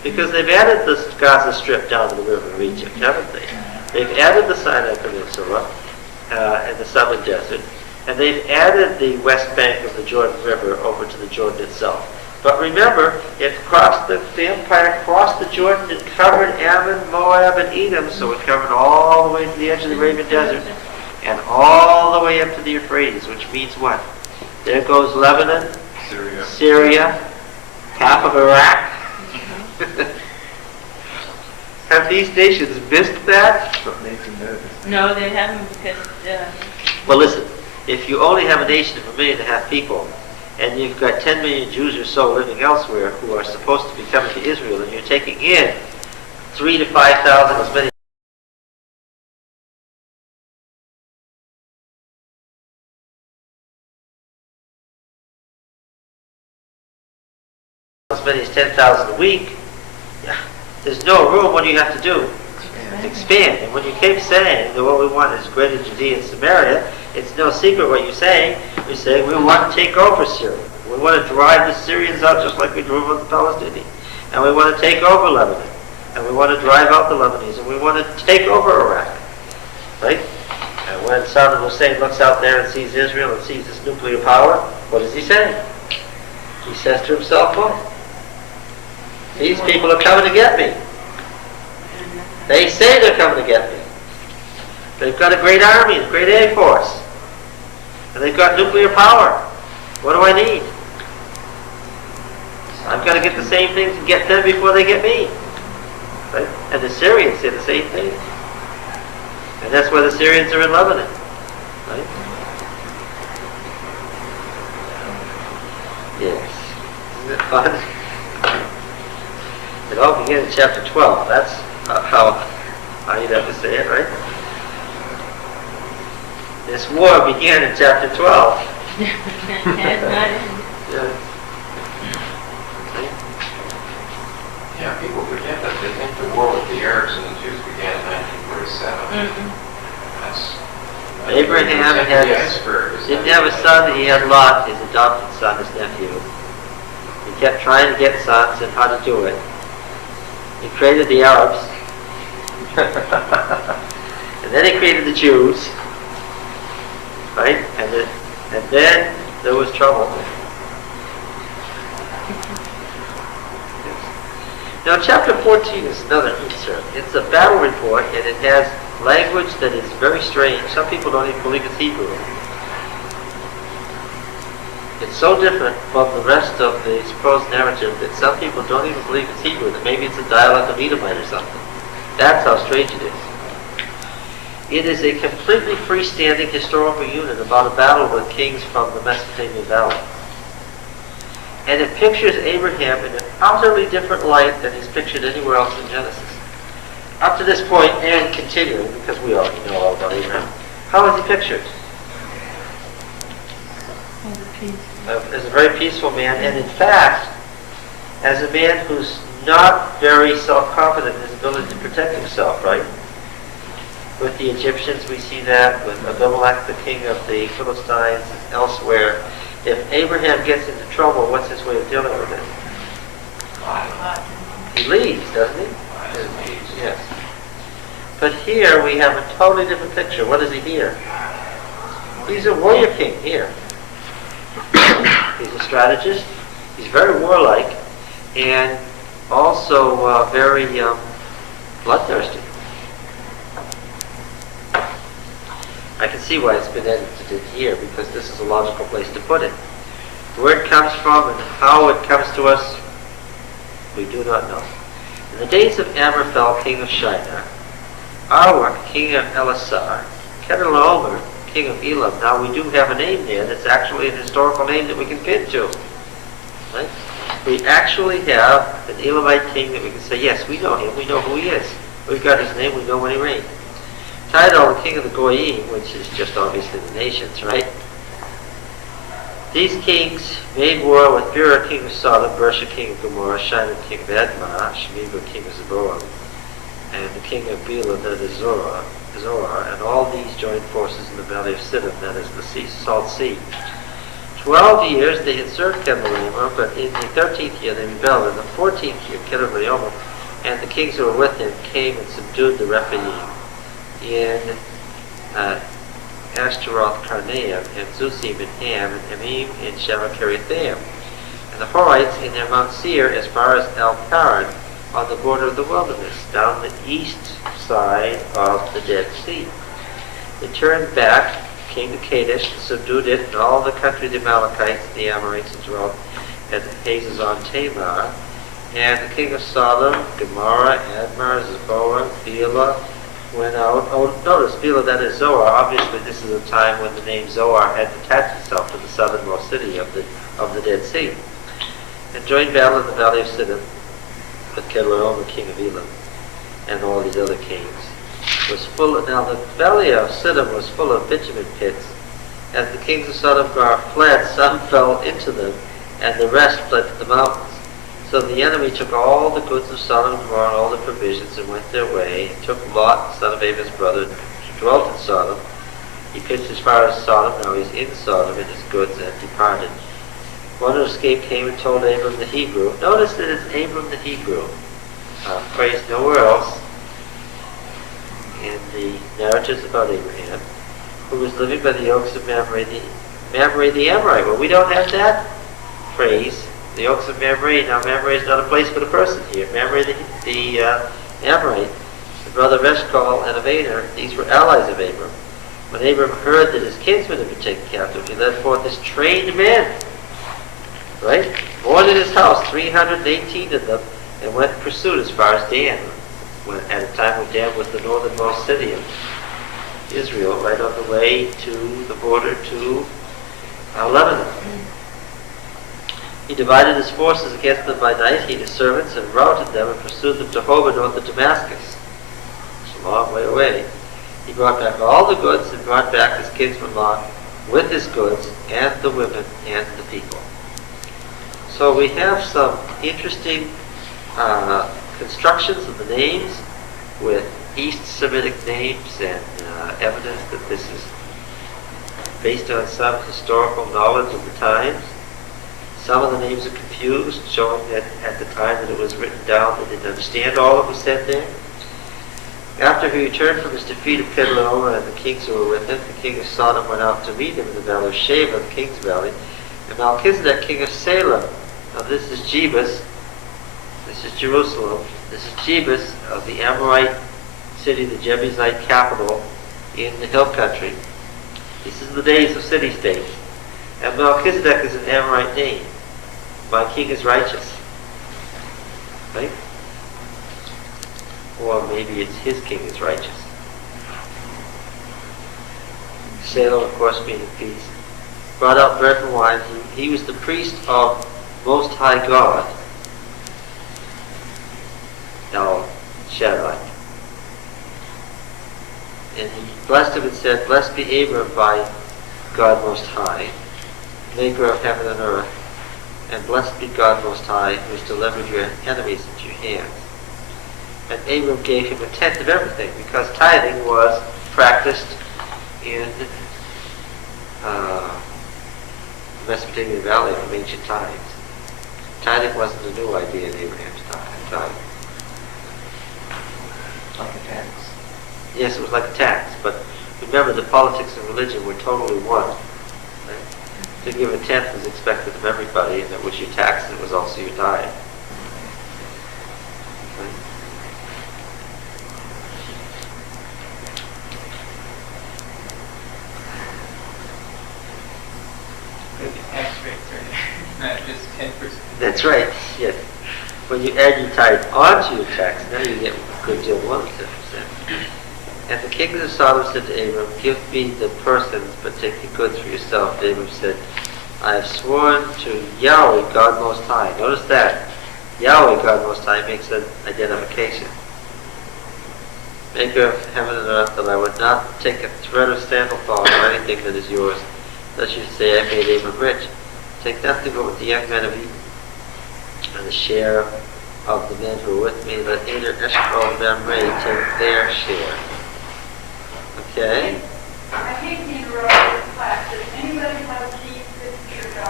Because they've added the Gaza Strip down to the river of Egypt, haven't they? They've added the Sinai Peninsula and the southern desert, and they've added the west bank of the Jordan River over to the Jordan itself. But remember, the empire crossed the Jordan and covered Ammon, Moab, and Edom, so it covered all the way to the edge of the Arabian Desert and all the way up to the Euphrates, which means what? There goes Lebanon, Syria, half of Iraq. Have these nations missed that? No, they haven't because, Well, listen, if you only have a nation of 1.5 million people, and you've got 10 million Jews or so living elsewhere who are supposed to be coming to Israel, and you're taking in 3,000 to 5,000 as many as 10,000 a week, yeah, there's no room. What do you have to do? Expand. And when you keep saying that what we want is greater Judea and Samaria, it's no secret what you're saying. You're saying we want to take over Syria. We want to drive the Syrians out just like we drove out the Palestinians. And we want to take over Lebanon. And we want to drive out the Lebanese. And we want to take over Iraq. Right? And when Saddam Hussein looks out there and sees Israel and sees this nuclear power, what does he say? He says to himself, well, these people are coming to get me. They say they're coming to get me. They've got a great army, a great air force. And they've got nuclear power. What do I need? I've got to get the same things and get them before they get me. Right? And the Syrians say the same thing. And that's why the Syrians are in Lebanon. Right? Yes. Isn't it fun? It all began in chapter 12. That's how you'd have to say it, right? This war began in chapter 12. has not ended. Yeah. Yeah, people forget that. They think the war with the Arabs and the Jews began in 1947. That's Abraham didn't have a son, he had Lot, his adopted son, his nephew. He kept trying to get sons and how to do it. He created the Arabs. And then he created the Jews. Right? And then there was trouble. Now chapter 14 is another insert. It's a battle report and it has language that is very strange. Some people don't even believe it's Hebrew. It's so different from the rest of the prose narrative that some people don't even believe it's Hebrew, that maybe it's a dialect of Edomite or something. That's how strange it is. It is a completely freestanding historical unit about a battle with kings from the Mesopotamian Valley. And it pictures Abraham in an utterly different light than he's pictured anywhere else in Genesis. Up to this point, and continuing, because we already know all about Abraham, how is he pictured? As a very peaceful man, and in fact, as a man who's not very self-confident in his ability to protect himself, right? With the Egyptians, we see that. With Abimelech, the king of the Philistines, elsewhere. If Abraham gets into trouble, what's his way of dealing with it? He leaves, doesn't he? Yes. But here we have a totally different picture. What is he here? He's a warrior king here. He's a strategist. He's very warlike and also very bloodthirsty. I can see why it's been edited here because this is a logical place to put it. Where it comes from and how it comes to us, we do not know. In the days of Amraphel, king of Shinar, Arwak, king of Elasar, Kedorlaomer, king of Elam. Now we do have a name there that's actually an historical name that we can pin to. Right? We actually have an Elamite king that we can say, yes, we know him, we know who he is. We've got his name, we know when he reigned. Tidal, the king of the Goyim, which is just obviously the nations, right? These kings made war with Bera, king of Sodom, Bersha, king of Gomorrah, Shinar, king of Admah, Shemiba, king of Zeboam, and the king of Bela, that is Zoar, and all these joined forces in the valley of Siddim, that is the Salt Sea. 12 years they had served Kedorlaomer, but in the 13th year they rebelled. In the 14th year, Kedorlaomer and the kings who were with him came and subdued the Rephaim in Ashtaroth Karnaim, and Zuzim and Ham, and Emim and Sheva-Kirithaim, and the Horites in their Mount Seir as far as El Paran on the border of the wilderness, down the east side of the Dead Sea. They turned back, came to Kadesh, subdued it, and all the country of the Amalekites, the Amorites, and dwelt at Hazazon Tamar. And the king of Sodom, Gomorrah, Admar, Zeboah, Bela went out. Oh, notice, Bela, that is Zoar. Obviously, this is a time when the name Zoar had attached itself to the southernmost city of the Dead Sea. And joined battle in the valley of Siddim with Kedorlaomer, king of Elam, and all these other kings. Now the valley of Siddim was full of bitumen pits. As the kings of Sodom and Gomorrah fled, some fell into them, and the rest fled to the mountains. So the enemy took all the goods of Sodom and Gomorrah and all the provisions and went their way, and took Lot, son of Abel's brother, who dwelt in Sodom. He pitched as far as Sodom, now he's in Sodom, and his goods, and departed. One who escaped came and told Abram the Hebrew. Notice that it's Abram the Hebrew, phrased nowhere else in the narratives about Abraham, who was living by the oaks of Mamre the Amorite. Well, we don't have that phrase, the oaks of Mamre. Now, Mamre is not a place but a person here. Mamre the Amorite, the brother of Eshcol and of Aner, these were allies of Abram. When Abram heard that his kinsmen had been taken captive, he led forth his trained men, right? More than his house, 318 of them, and went in pursuit as far as Dan, at a time when Dan was the northernmost city of Israel, right on the way to the border to Lebanon. He divided his forces against them by night, he and his servants, and routed them and pursued them to Hobah north of Damascus. It's a long way away. He brought back all the goods and brought back his kinsman Lot with his goods and the women and the people. So we have some interesting constructions of the names with East Semitic names and evidence that this is based on some historical knowledge of the times. Some of the names are confused, showing that at the time that it was written down they didn't understand all that was said there. After he returned from his defeat of Kedorlaomer and the kings who were with him, the king of Sodom went out to meet him in the valley of Sheva, the king's valley, and Melchizedek, king of Salem. Now this is Jebus, this is Jerusalem, this is Jebus of the Amorite city, the Jebusite capital in the hill country. This is the days of city-states. And Melchizedek is an Amorite name. My king is righteous. Right? Or maybe it's his king is righteous. Salem, of course, meaning peace. Brought out bread and wine. He was the priest of Most High God, El Shaddai. And he blessed him and said, "Blessed be Abram by God Most High, maker of heaven and earth, and blessed be God Most High, who has delivered your enemies into your hands." And Abram gave him a tenth of everything, because tithing was practiced in the Mesopotamian Valley from ancient times. Tithing wasn't a new idea in Abraham's time. Like a tax. Yes, it was like a tax, but remember, the politics and religion were totally one. Right? To give a tenth was expected of everybody, and it was your tax, and it was also your tithe. Right? The tax rates are not just 10%. That's right, yes. When you add your tithe onto your tax, now you get a good deal more than 10%. And the king of Sodom said to Abram, "Give me the persons, but take the goods for yourself." Abram said, "I have sworn to Yahweh, God Most High." Notice that. Yahweh, God Most High, makes an identification. "Maker of heaven and earth, that I would not take a thread of sandal thong or anything that is yours, lest you say, I made Abram rich. Take nothing but what the young men have eaten, and the share of the men who are with me. Let Aner, Eshcol, and Mamre take their share." Okay? I hate to interrupt this class. Does anybody have a key signature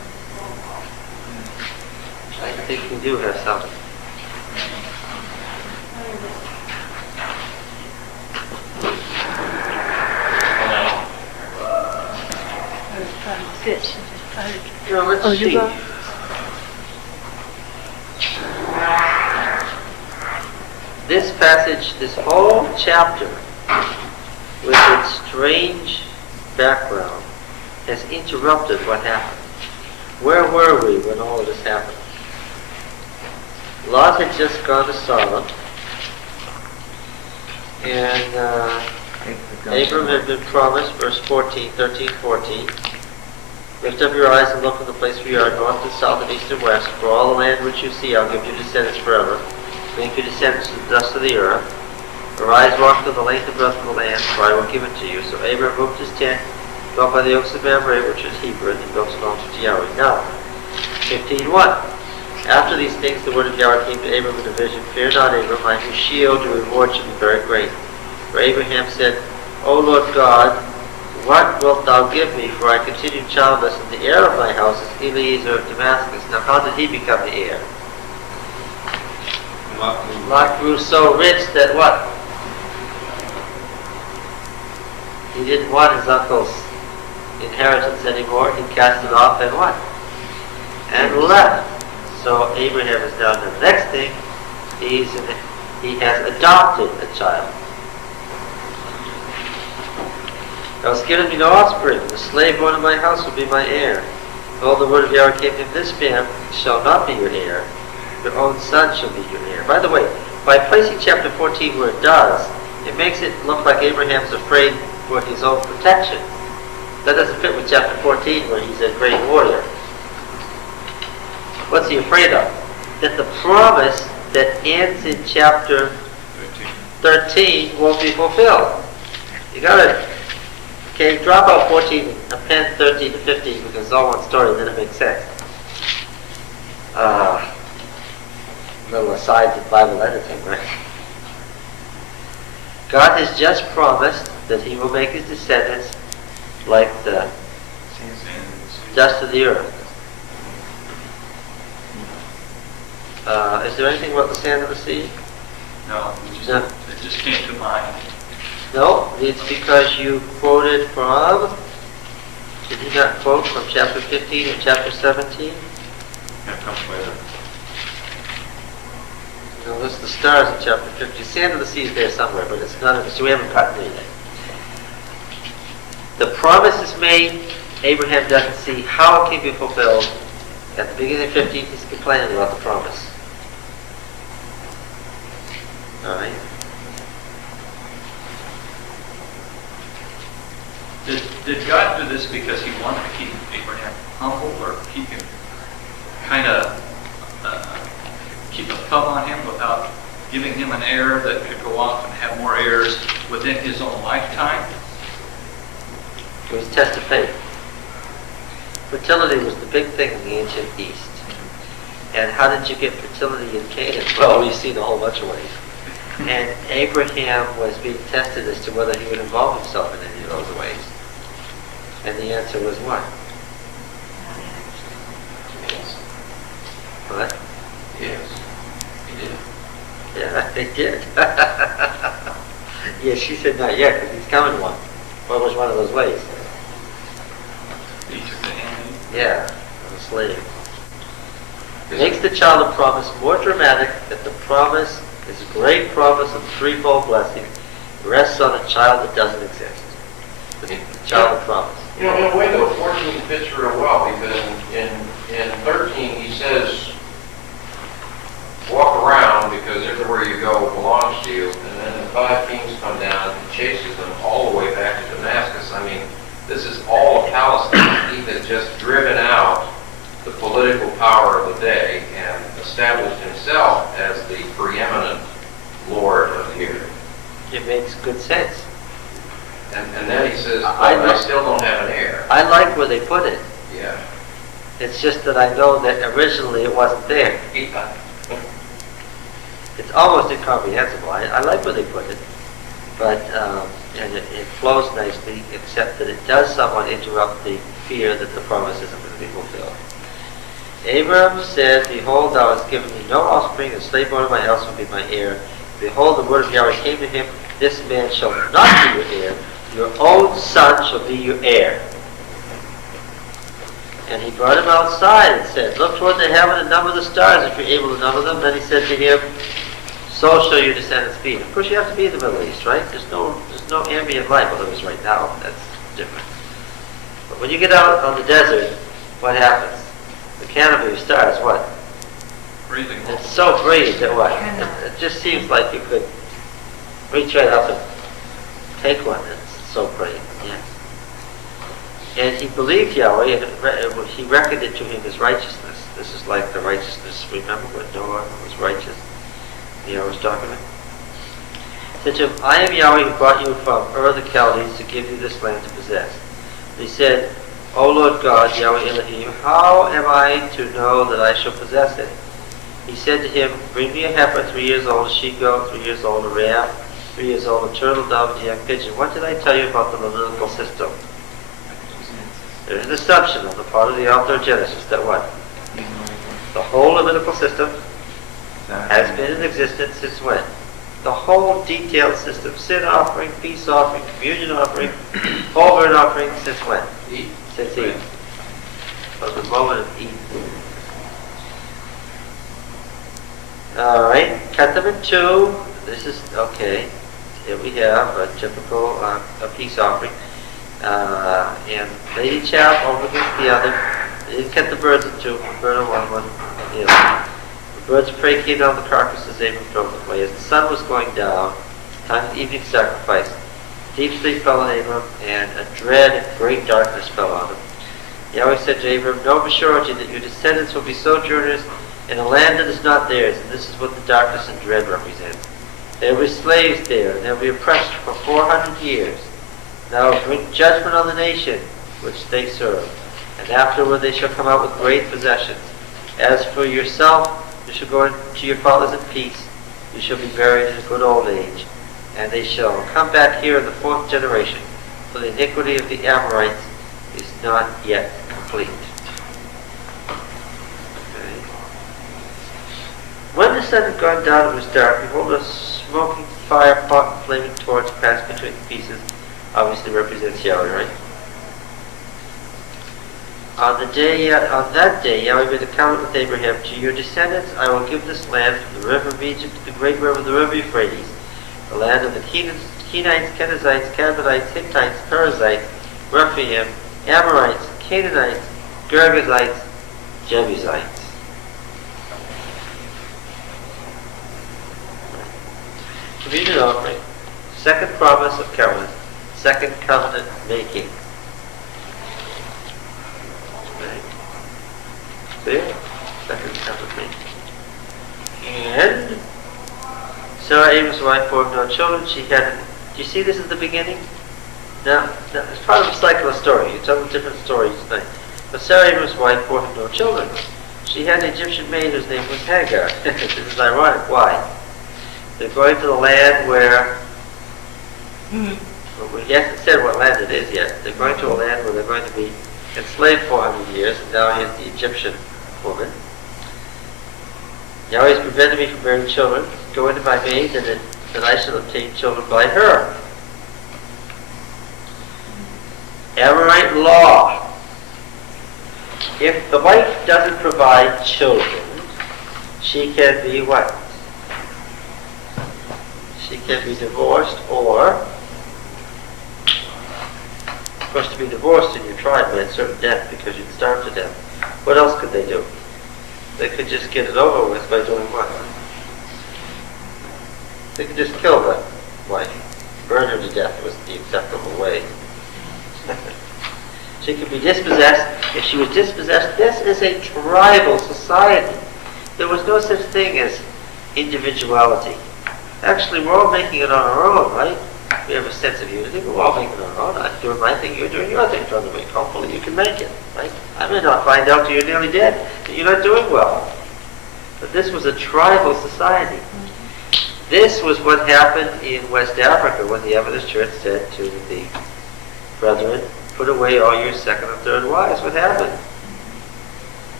think we do have something. Fish. No, let's Oh, you see. go. This passage, this whole chapter, with its strange background, has interrupted what happened. Where were we when all of this happened? Lot had just gone to Sodom, and Abram had been promised, verse 14, 13, 14, lift up your eyes and look from the place where you are, north and south and east and west, for all the land which you see I'll give your descendants forever, make your descendants to the dust of the earth. Arise, walk through the length and breadth of the land, for I will give it to you. So Abram moved his tent, dwelt by the oaks of Mamre, which is Hebron, and built an altar to Yahweh. Now, 15:1. After these things the word of Yahweh came to Abram in a vision, fear not, Abram, I who shield your reward shall be very great. For Abraham said, O Lord God, what wilt thou give me, for I continue childless, and the heir of my house is Eliezer of Damascus. Now how did he become the heir? Lot grew so rich that what? He didn't want his uncle's inheritance anymore. He cast it off and what? And left. So Abraham has now done the next thing. He has adopted a child. Thou hast given me no offspring. The slave born in my house will be my heir. All the word of Yahweh came to him, this man shall not be your heir. Your own son shall be your heir. By the way, by placing chapter 14 where it does, it makes it look like Abraham's afraid for his own protection. That doesn't fit with chapter 14 where he's a great warrior. What's he afraid of? That the promise that ends in chapter 13 won't be fulfilled. You gotta, drop out 14 and append 13 to 15 because it's all one story, then it makes sense. Little asides of Bible editing, right? God has just promised that he will make his descendants like the dust of the earth. Is there anything about the sand of the sea? No, No. it just came to mind. No, it's because you quoted from, did you not quote from chapter 15 and chapter 17? That comes later. No, that's the stars in chapter 50. Sand of the sea is there somewhere, but it's not in the, so we haven't gotten there yet. The promise is made. Abraham doesn't see how it can be fulfilled. At the beginning of 15, he's complaining about the promise. All right. Did God do this because he wanted to keep Abraham humble, or keep him kind of keep a thumb on him without giving him an heir that could go off and have more heirs within his own lifetime? It was a test of faith. Fertility was the big thing in the ancient East. And how did you get fertility in Canaan? Well, we've seen a whole bunch of ways. And Abraham was being tested as to whether he would involve himself in any of those ways. And the answer was what? Yes. What? Yes. He did. Yeah, they did. Yeah, she said not yet, because he's coming one. What was one of those ways? He took the hand. Yeah, of a slave. Makes the child of promise more dramatic that the promise is a great promise of threefold blessing rests on a child that doesn't exist. The child of promise. You know, in a way, though, 14 fits real well because in 13 he says, walk around because everywhere you go belongs to you. And then the 5 kings come down and chases them all the way back to Damascus. I mean, this is all of Palestine. He has just driven out the political power of the day and established himself as the preeminent Lord of the earth. It makes good sense. And then he says, I still don't have an heir. I like where they put it. Yeah. It's just that I know that originally it wasn't there. Yeah. It's almost incomprehensible. I like where they put it. But, and it flows nicely, except that it does somewhat interrupt the fear that the promise isn't going to be fulfilled. Abram said, Behold, thou hast given me no offspring, and slave born of my house will be my heir. Behold, the word of Yahweh came to him, This man shall not be your heir, your own son shall be your heir. And he brought him outside and said, Look toward the heaven and number the stars, if you're able to number them. Then he said to him, So shall your descendants be. Of course, you have to be in the Middle East, right? There's no ambient light. Well, there is right now. That's different. But when you get out on the desert, what happens? The canopy of stars, what? Breathing. It's so brilliant that what? It just seems like you could reach right up and take one. It's so brilliant. Yes. And he believed Yahweh, and he reckoned it to him as righteousness. This is like the righteousness. Remember when Noah was righteous? Yahweh was talking about. He said to him, I am Yahweh who brought you from Ur the Chaldees to give you this land to possess. And he said, O Lord God, Yahweh Elohim, how am I to know that I shall possess it? He said to him, Bring me a heifer 3 years old, a she-goat 3 years old, a ram 3 years old, a turtle dove, and a young pigeon. What did I tell you about the Levitical system? There's an assumption on the part of the author of Genesis that what? The whole Levitical system has been in existence since when? The whole detailed system, sin offering, peace offering, communion offering, whole burnt offering, since when? Since Eve. From the moment of Eve. Alright, cut them in two. This is, okay, here we have a typical peace offering. And they each have over against the other. They didn't cut the birds in two, one bird on one on the other. The birds of prey came down the carcasses, Abram drove them away. As the sun was going down, time of the evening sacrifice, deep sleep fell on Abram, and a dread and great darkness fell on him. Yahweh said to Abram, Know for surety that your descendants will be sojourners in a land that is not theirs, and this is what the darkness and dread represent. There will be slaves there, and they will be oppressed for 400 years. And I will bring judgment on the nation which they serve, and afterward they shall come out with great possessions. As for yourself, you shall go into your fathers in peace. You shall be buried in a good old age. And they shall come back here in the 4th generation, for the iniquity of the Amorites is not yet complete. Okay. When the sun had gone down and was dark, behold, a smoking fire pot and flaming torch passed between the pieces. Obviously represents Yahweh, right? On that day, Yahweh made a covenant with Abraham. To your descendants I will give this land from the river of Egypt to the great river, the river Euphrates, the land of the Kenites, Kenizzites, Canaanites, Hittites, Perizzites, Rephaim, Amorites, Canaanites, Girgashites, Jebusites. Communion offering, second promise of covenant, second covenant making. There, second covenant making. And Sarah, Abram's wife, bore no children. She had. Do you see this at the beginning? Now it's part of a cycle of story. You tell them different stories tonight. But Sarah, Abram's wife, bore no children. She had an Egyptian maid whose name was Hagar. This is ironic. Why? They're going to the land where. Well, we haven't said what land it is yet. They're going to a land where they're going to be enslaved 400 years, and now here's the Egyptian woman. Yahweh has prevented me from bearing children. Go into my maid, and that I shall obtain children by her. Amorite law. If the wife doesn't provide children, she can be what? She can be divorced, or, of course, to be divorced and you're tried by a certain death because you'd starve to death. What else could they do? They could just get it over with by doing what? They could just kill the wife. Burn her to death was the acceptable way. She could be dispossessed. If she was dispossessed, this is a tribal society. There was no such thing as individuality. Actually, we're all making it on our own, right? We have a sense of unity, but we're all making it on our own. I'm doing my thing, you're doing your thing, trying to make. Hopefully you can make it, right? I may not find out till you're nearly dead that you're not doing well. But this was a tribal society. This was what happened in West Africa when the Adventist Church said to the brethren, put away all your second and third wives. What happened?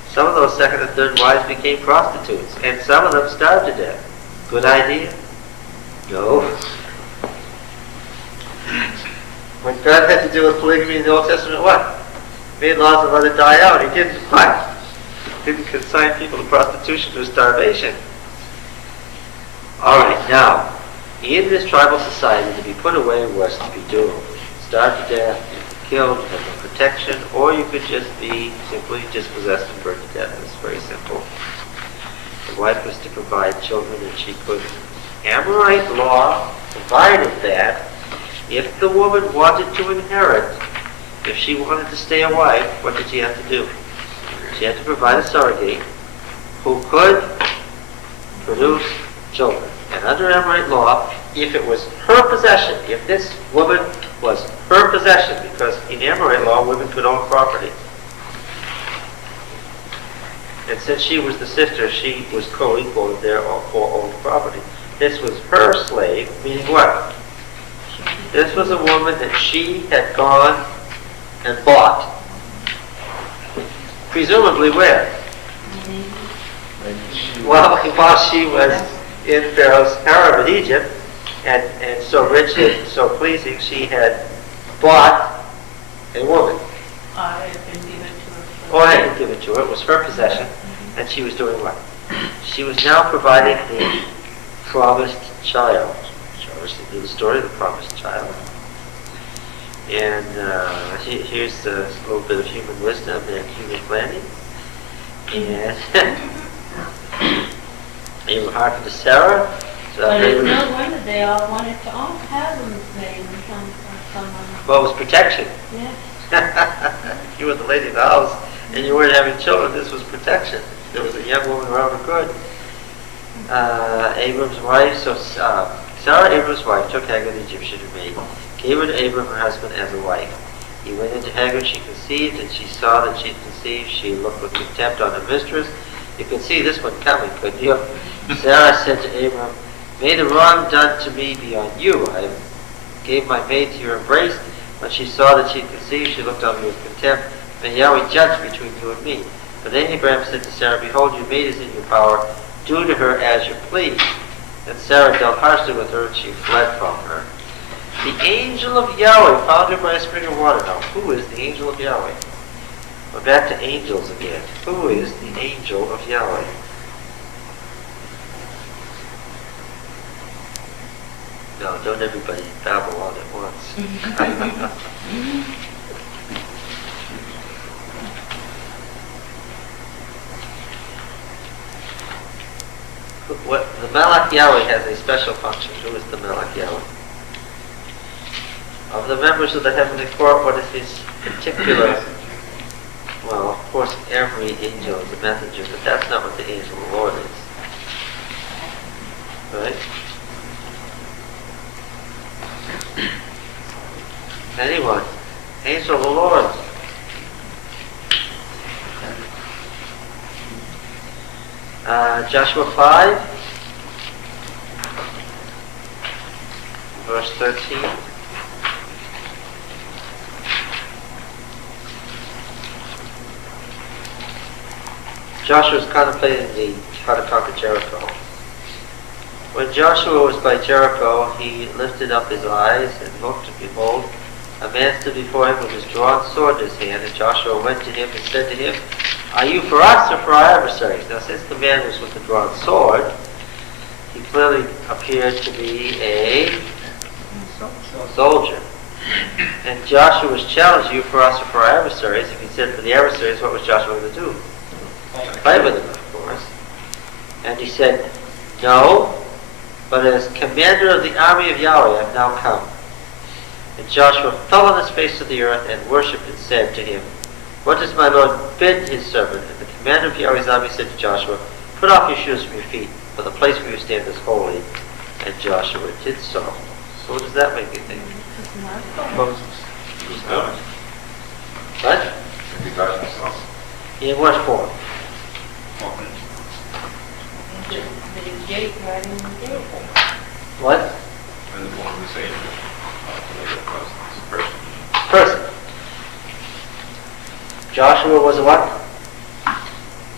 Some of those second and third wives became prostitutes, and some of them starved to death. Good idea? No. When God had to deal with polygamy in the Old Testament, what? He made laws to let it die out. He didn't what? Didn't consign people to prostitution or starvation. Alright, now, in this tribal society, to be put away was to be doomed. Starved to death, killed, have no protection, or you could just be simply dispossessed and burned to death. It's very simple. The wife was to provide children, and she could. Amorite law provided that if the woman wanted to inherit, if she wanted to stay a wife, what did she have to do? She had to provide a surrogate who could produce children. And under Amorite law, if it was her possession, if this woman was her possession, because in Amorite law, women could own property. And since she was the sister, she was co-equal in their owned property. This was her slave, meaning what? This was a woman that she had gone and bought. Presumably where? Well, while she was in Pharaoh's harem in Egypt, and so rich and so pleasing, she had bought a woman. Had been given to her. Or had been given to her. It was her possession. And she was doing what? She was now providing the promised child. She knew the story of the promised child. And here's a little bit of human wisdom and human planning. And Abraham hearkened to Sarah. So But it's no wonder they all wanted to have them made from someone. Well, it was protection. Yeah. You were the lady of the house, and you weren't having children. This was protection. There was a young woman around who could. Abram's wife, Sarah, Abram's wife, took Hagar the Egyptian maid, gave her to Abram her husband as a wife. He went into Hagar, she conceived, and she saw that she had conceived. She looked with contempt on her mistress. You could see this one coming, couldn't you? Sarah said to Abram, "May the wrong done to me be on you. I gave my maid to your embrace. When she saw that she had conceived, she looked on me with contempt. May Yahweh judge between you and me." But then Abraham said to Sarah, "Behold, your maid is in your power. Do to her as you please." And Sarah dealt harshly with her, and she fled from her. The angel of Yahweh found her by a spring of water. Now, who is the angel of Yahweh? We're back to angels again. Who is the angel of Yahweh? No, don't everybody babble on at once. The Malach Yahweh has a special function. Who is the Malach Yahweh? Of the members of the heavenly court, what is his particular? Well, of course, every angel is a messenger, but that's not what the angel of the Lord is. Right? Anyone? Angel of the Lord. Joshua 5, verse 13. Joshua is contemplating how to conquer Jericho. When Joshua was by Jericho, he lifted up his eyes and looked, and behold, a man stood before him with his drawn sword in his hand. And Joshua went to him and said to him, "Are you for us or for our adversaries?" Now, since the man was with the drawn sword, he clearly appeared to be a soldier. And Joshua was challenged, "Are you for us or for our adversaries?" If he said for the adversaries, what was Joshua going to do? Fight with him, of course. And he said, "No, but as commander of the army of Yahweh I have now come." And Joshua fell on his face to the earth and worshipped and said to him, "What does my Lord bid his servant?" And the commander of Yahweh's army said to Joshua, "Put off your shoes from your feet, for the place where you stand is holy." And Joshua did so. So what does that make you think? Moses. What? Maybe God himself. In what form? The gate, right in the gate. What? In the form of this angel. It's a person. Person. Joshua was a what?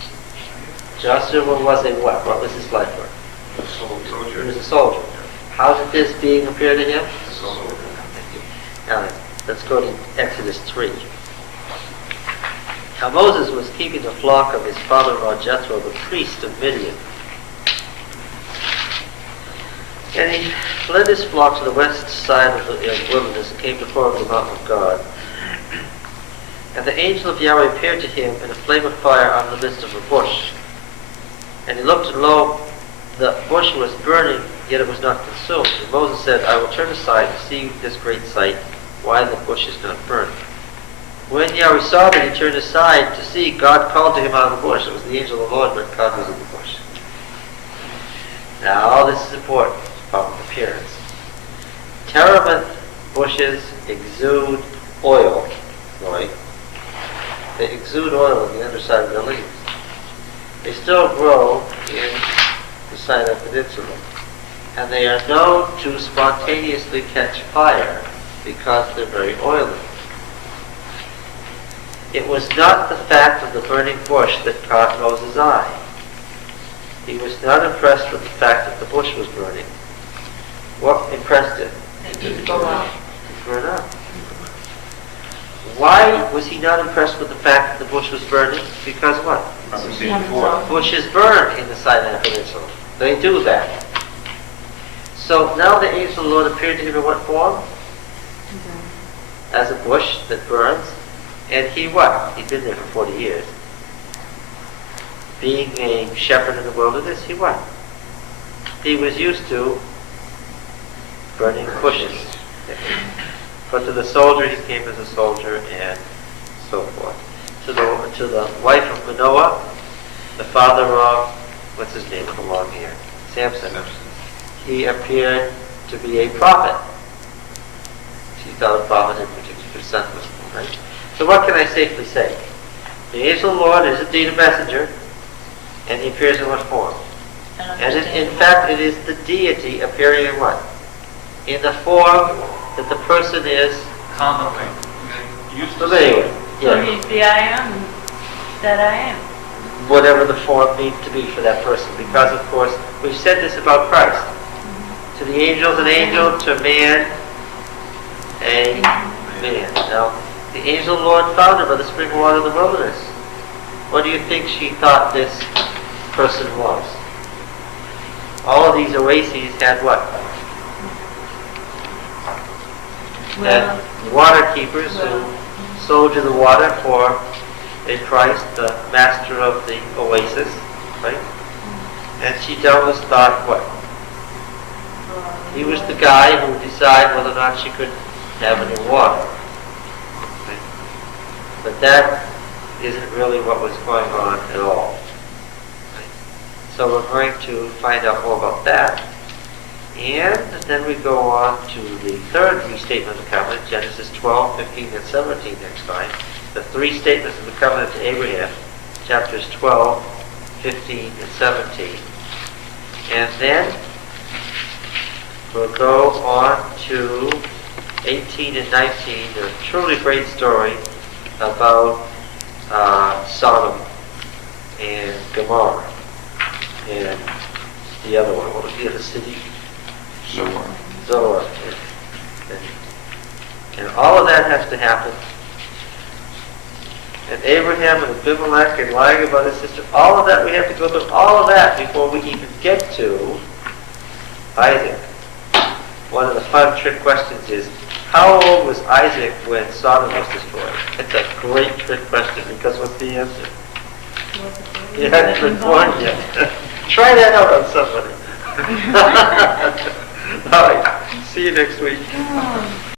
Joshua was a what? What was his life work? He was a soldier. How did this being appear to him? Soldier. Now, let's go to Exodus 3. Now Moses was keeping the flock of his father-in-law Jethro, the priest of Midian. And he led his flock to the west side of the wilderness and came before the mountain of God. And the angel of Yahweh appeared to him in a flame of fire out of the midst of a bush. And he looked, and lo, the bush was burning, yet it was not consumed. And Moses said, I will turn aside to see this great sight, why the bush is not burned. When Yahweh saw that he turned aside to see, God called to him out of the bush. It was the angel of the Lord, but God was in the bush. Now, all this is important about appearance. Terebinth bushes exude oil, right? They exude oil on the underside of their leaves. They still grow in the Sinai Peninsula. And they are known to spontaneously catch fire because they're very oily. It was not the fact of the burning bush that caught Moses' eye. He was not impressed with the fact that the bush was burning. What impressed him? It didn't go out. It burned up. Why was he not impressed with the fact that the bush was burning? Because what? I've seen before. Bushes burn in the Sinai Peninsula. They do that. So now the angel of the Lord appeared to him in what form? As a bush that burns. And he what? He'd been there for 40 years. Being a shepherd in the wilderness, he what? He was used to burning bushes. But to the soldier, he came as a soldier and so forth. To the wife of Manoah, the father of, what's his name come along here? Samson. He appeared to be a prophet. She thought a prophet in particular son was, right? So what can I safely say? The angel of the Lord is indeed a messenger, and he appears in what form? And in fact, it is the deity appearing in what? In the form that the person is Commonly used to familiar with. So Yeah. he's the I am that I am. Whatever the form needs to be for that person. Because, of course, we've said this about Christ. To the angels, an angel. To man, a man. Now, the angel of the Lord found her by the spring of water in the wilderness. What do you think she thought this person was? All of these oases had what? Had water keepers who sold you the water for a price, the master of the oasis, right? And she doubtless thought what? He was the guy who would decide whether or not she could have any water. Right? But that isn't really what was going on at all. Right? So we're going to find out more about that. And then we go on to the third restatement of the covenant, Genesis 12, 15, and 17 next time. The three statements of the covenant to Abraham, chapters 12, 15, and 17. And then we'll go on to 18 and 19, a truly great story about Sodom and Gomorrah and the other one. What was the other city? Zoar. And all of that has to happen. And Abraham and Abimelech and lying about his sister, all of that, we have to go through all of that before we even get to Isaac. One of the fun trick questions is, how old was Isaac when Sodom was destroyed? It's a great trick question because what's the answer? He hadn't been born yet. Try that out on somebody. All right. See you next week.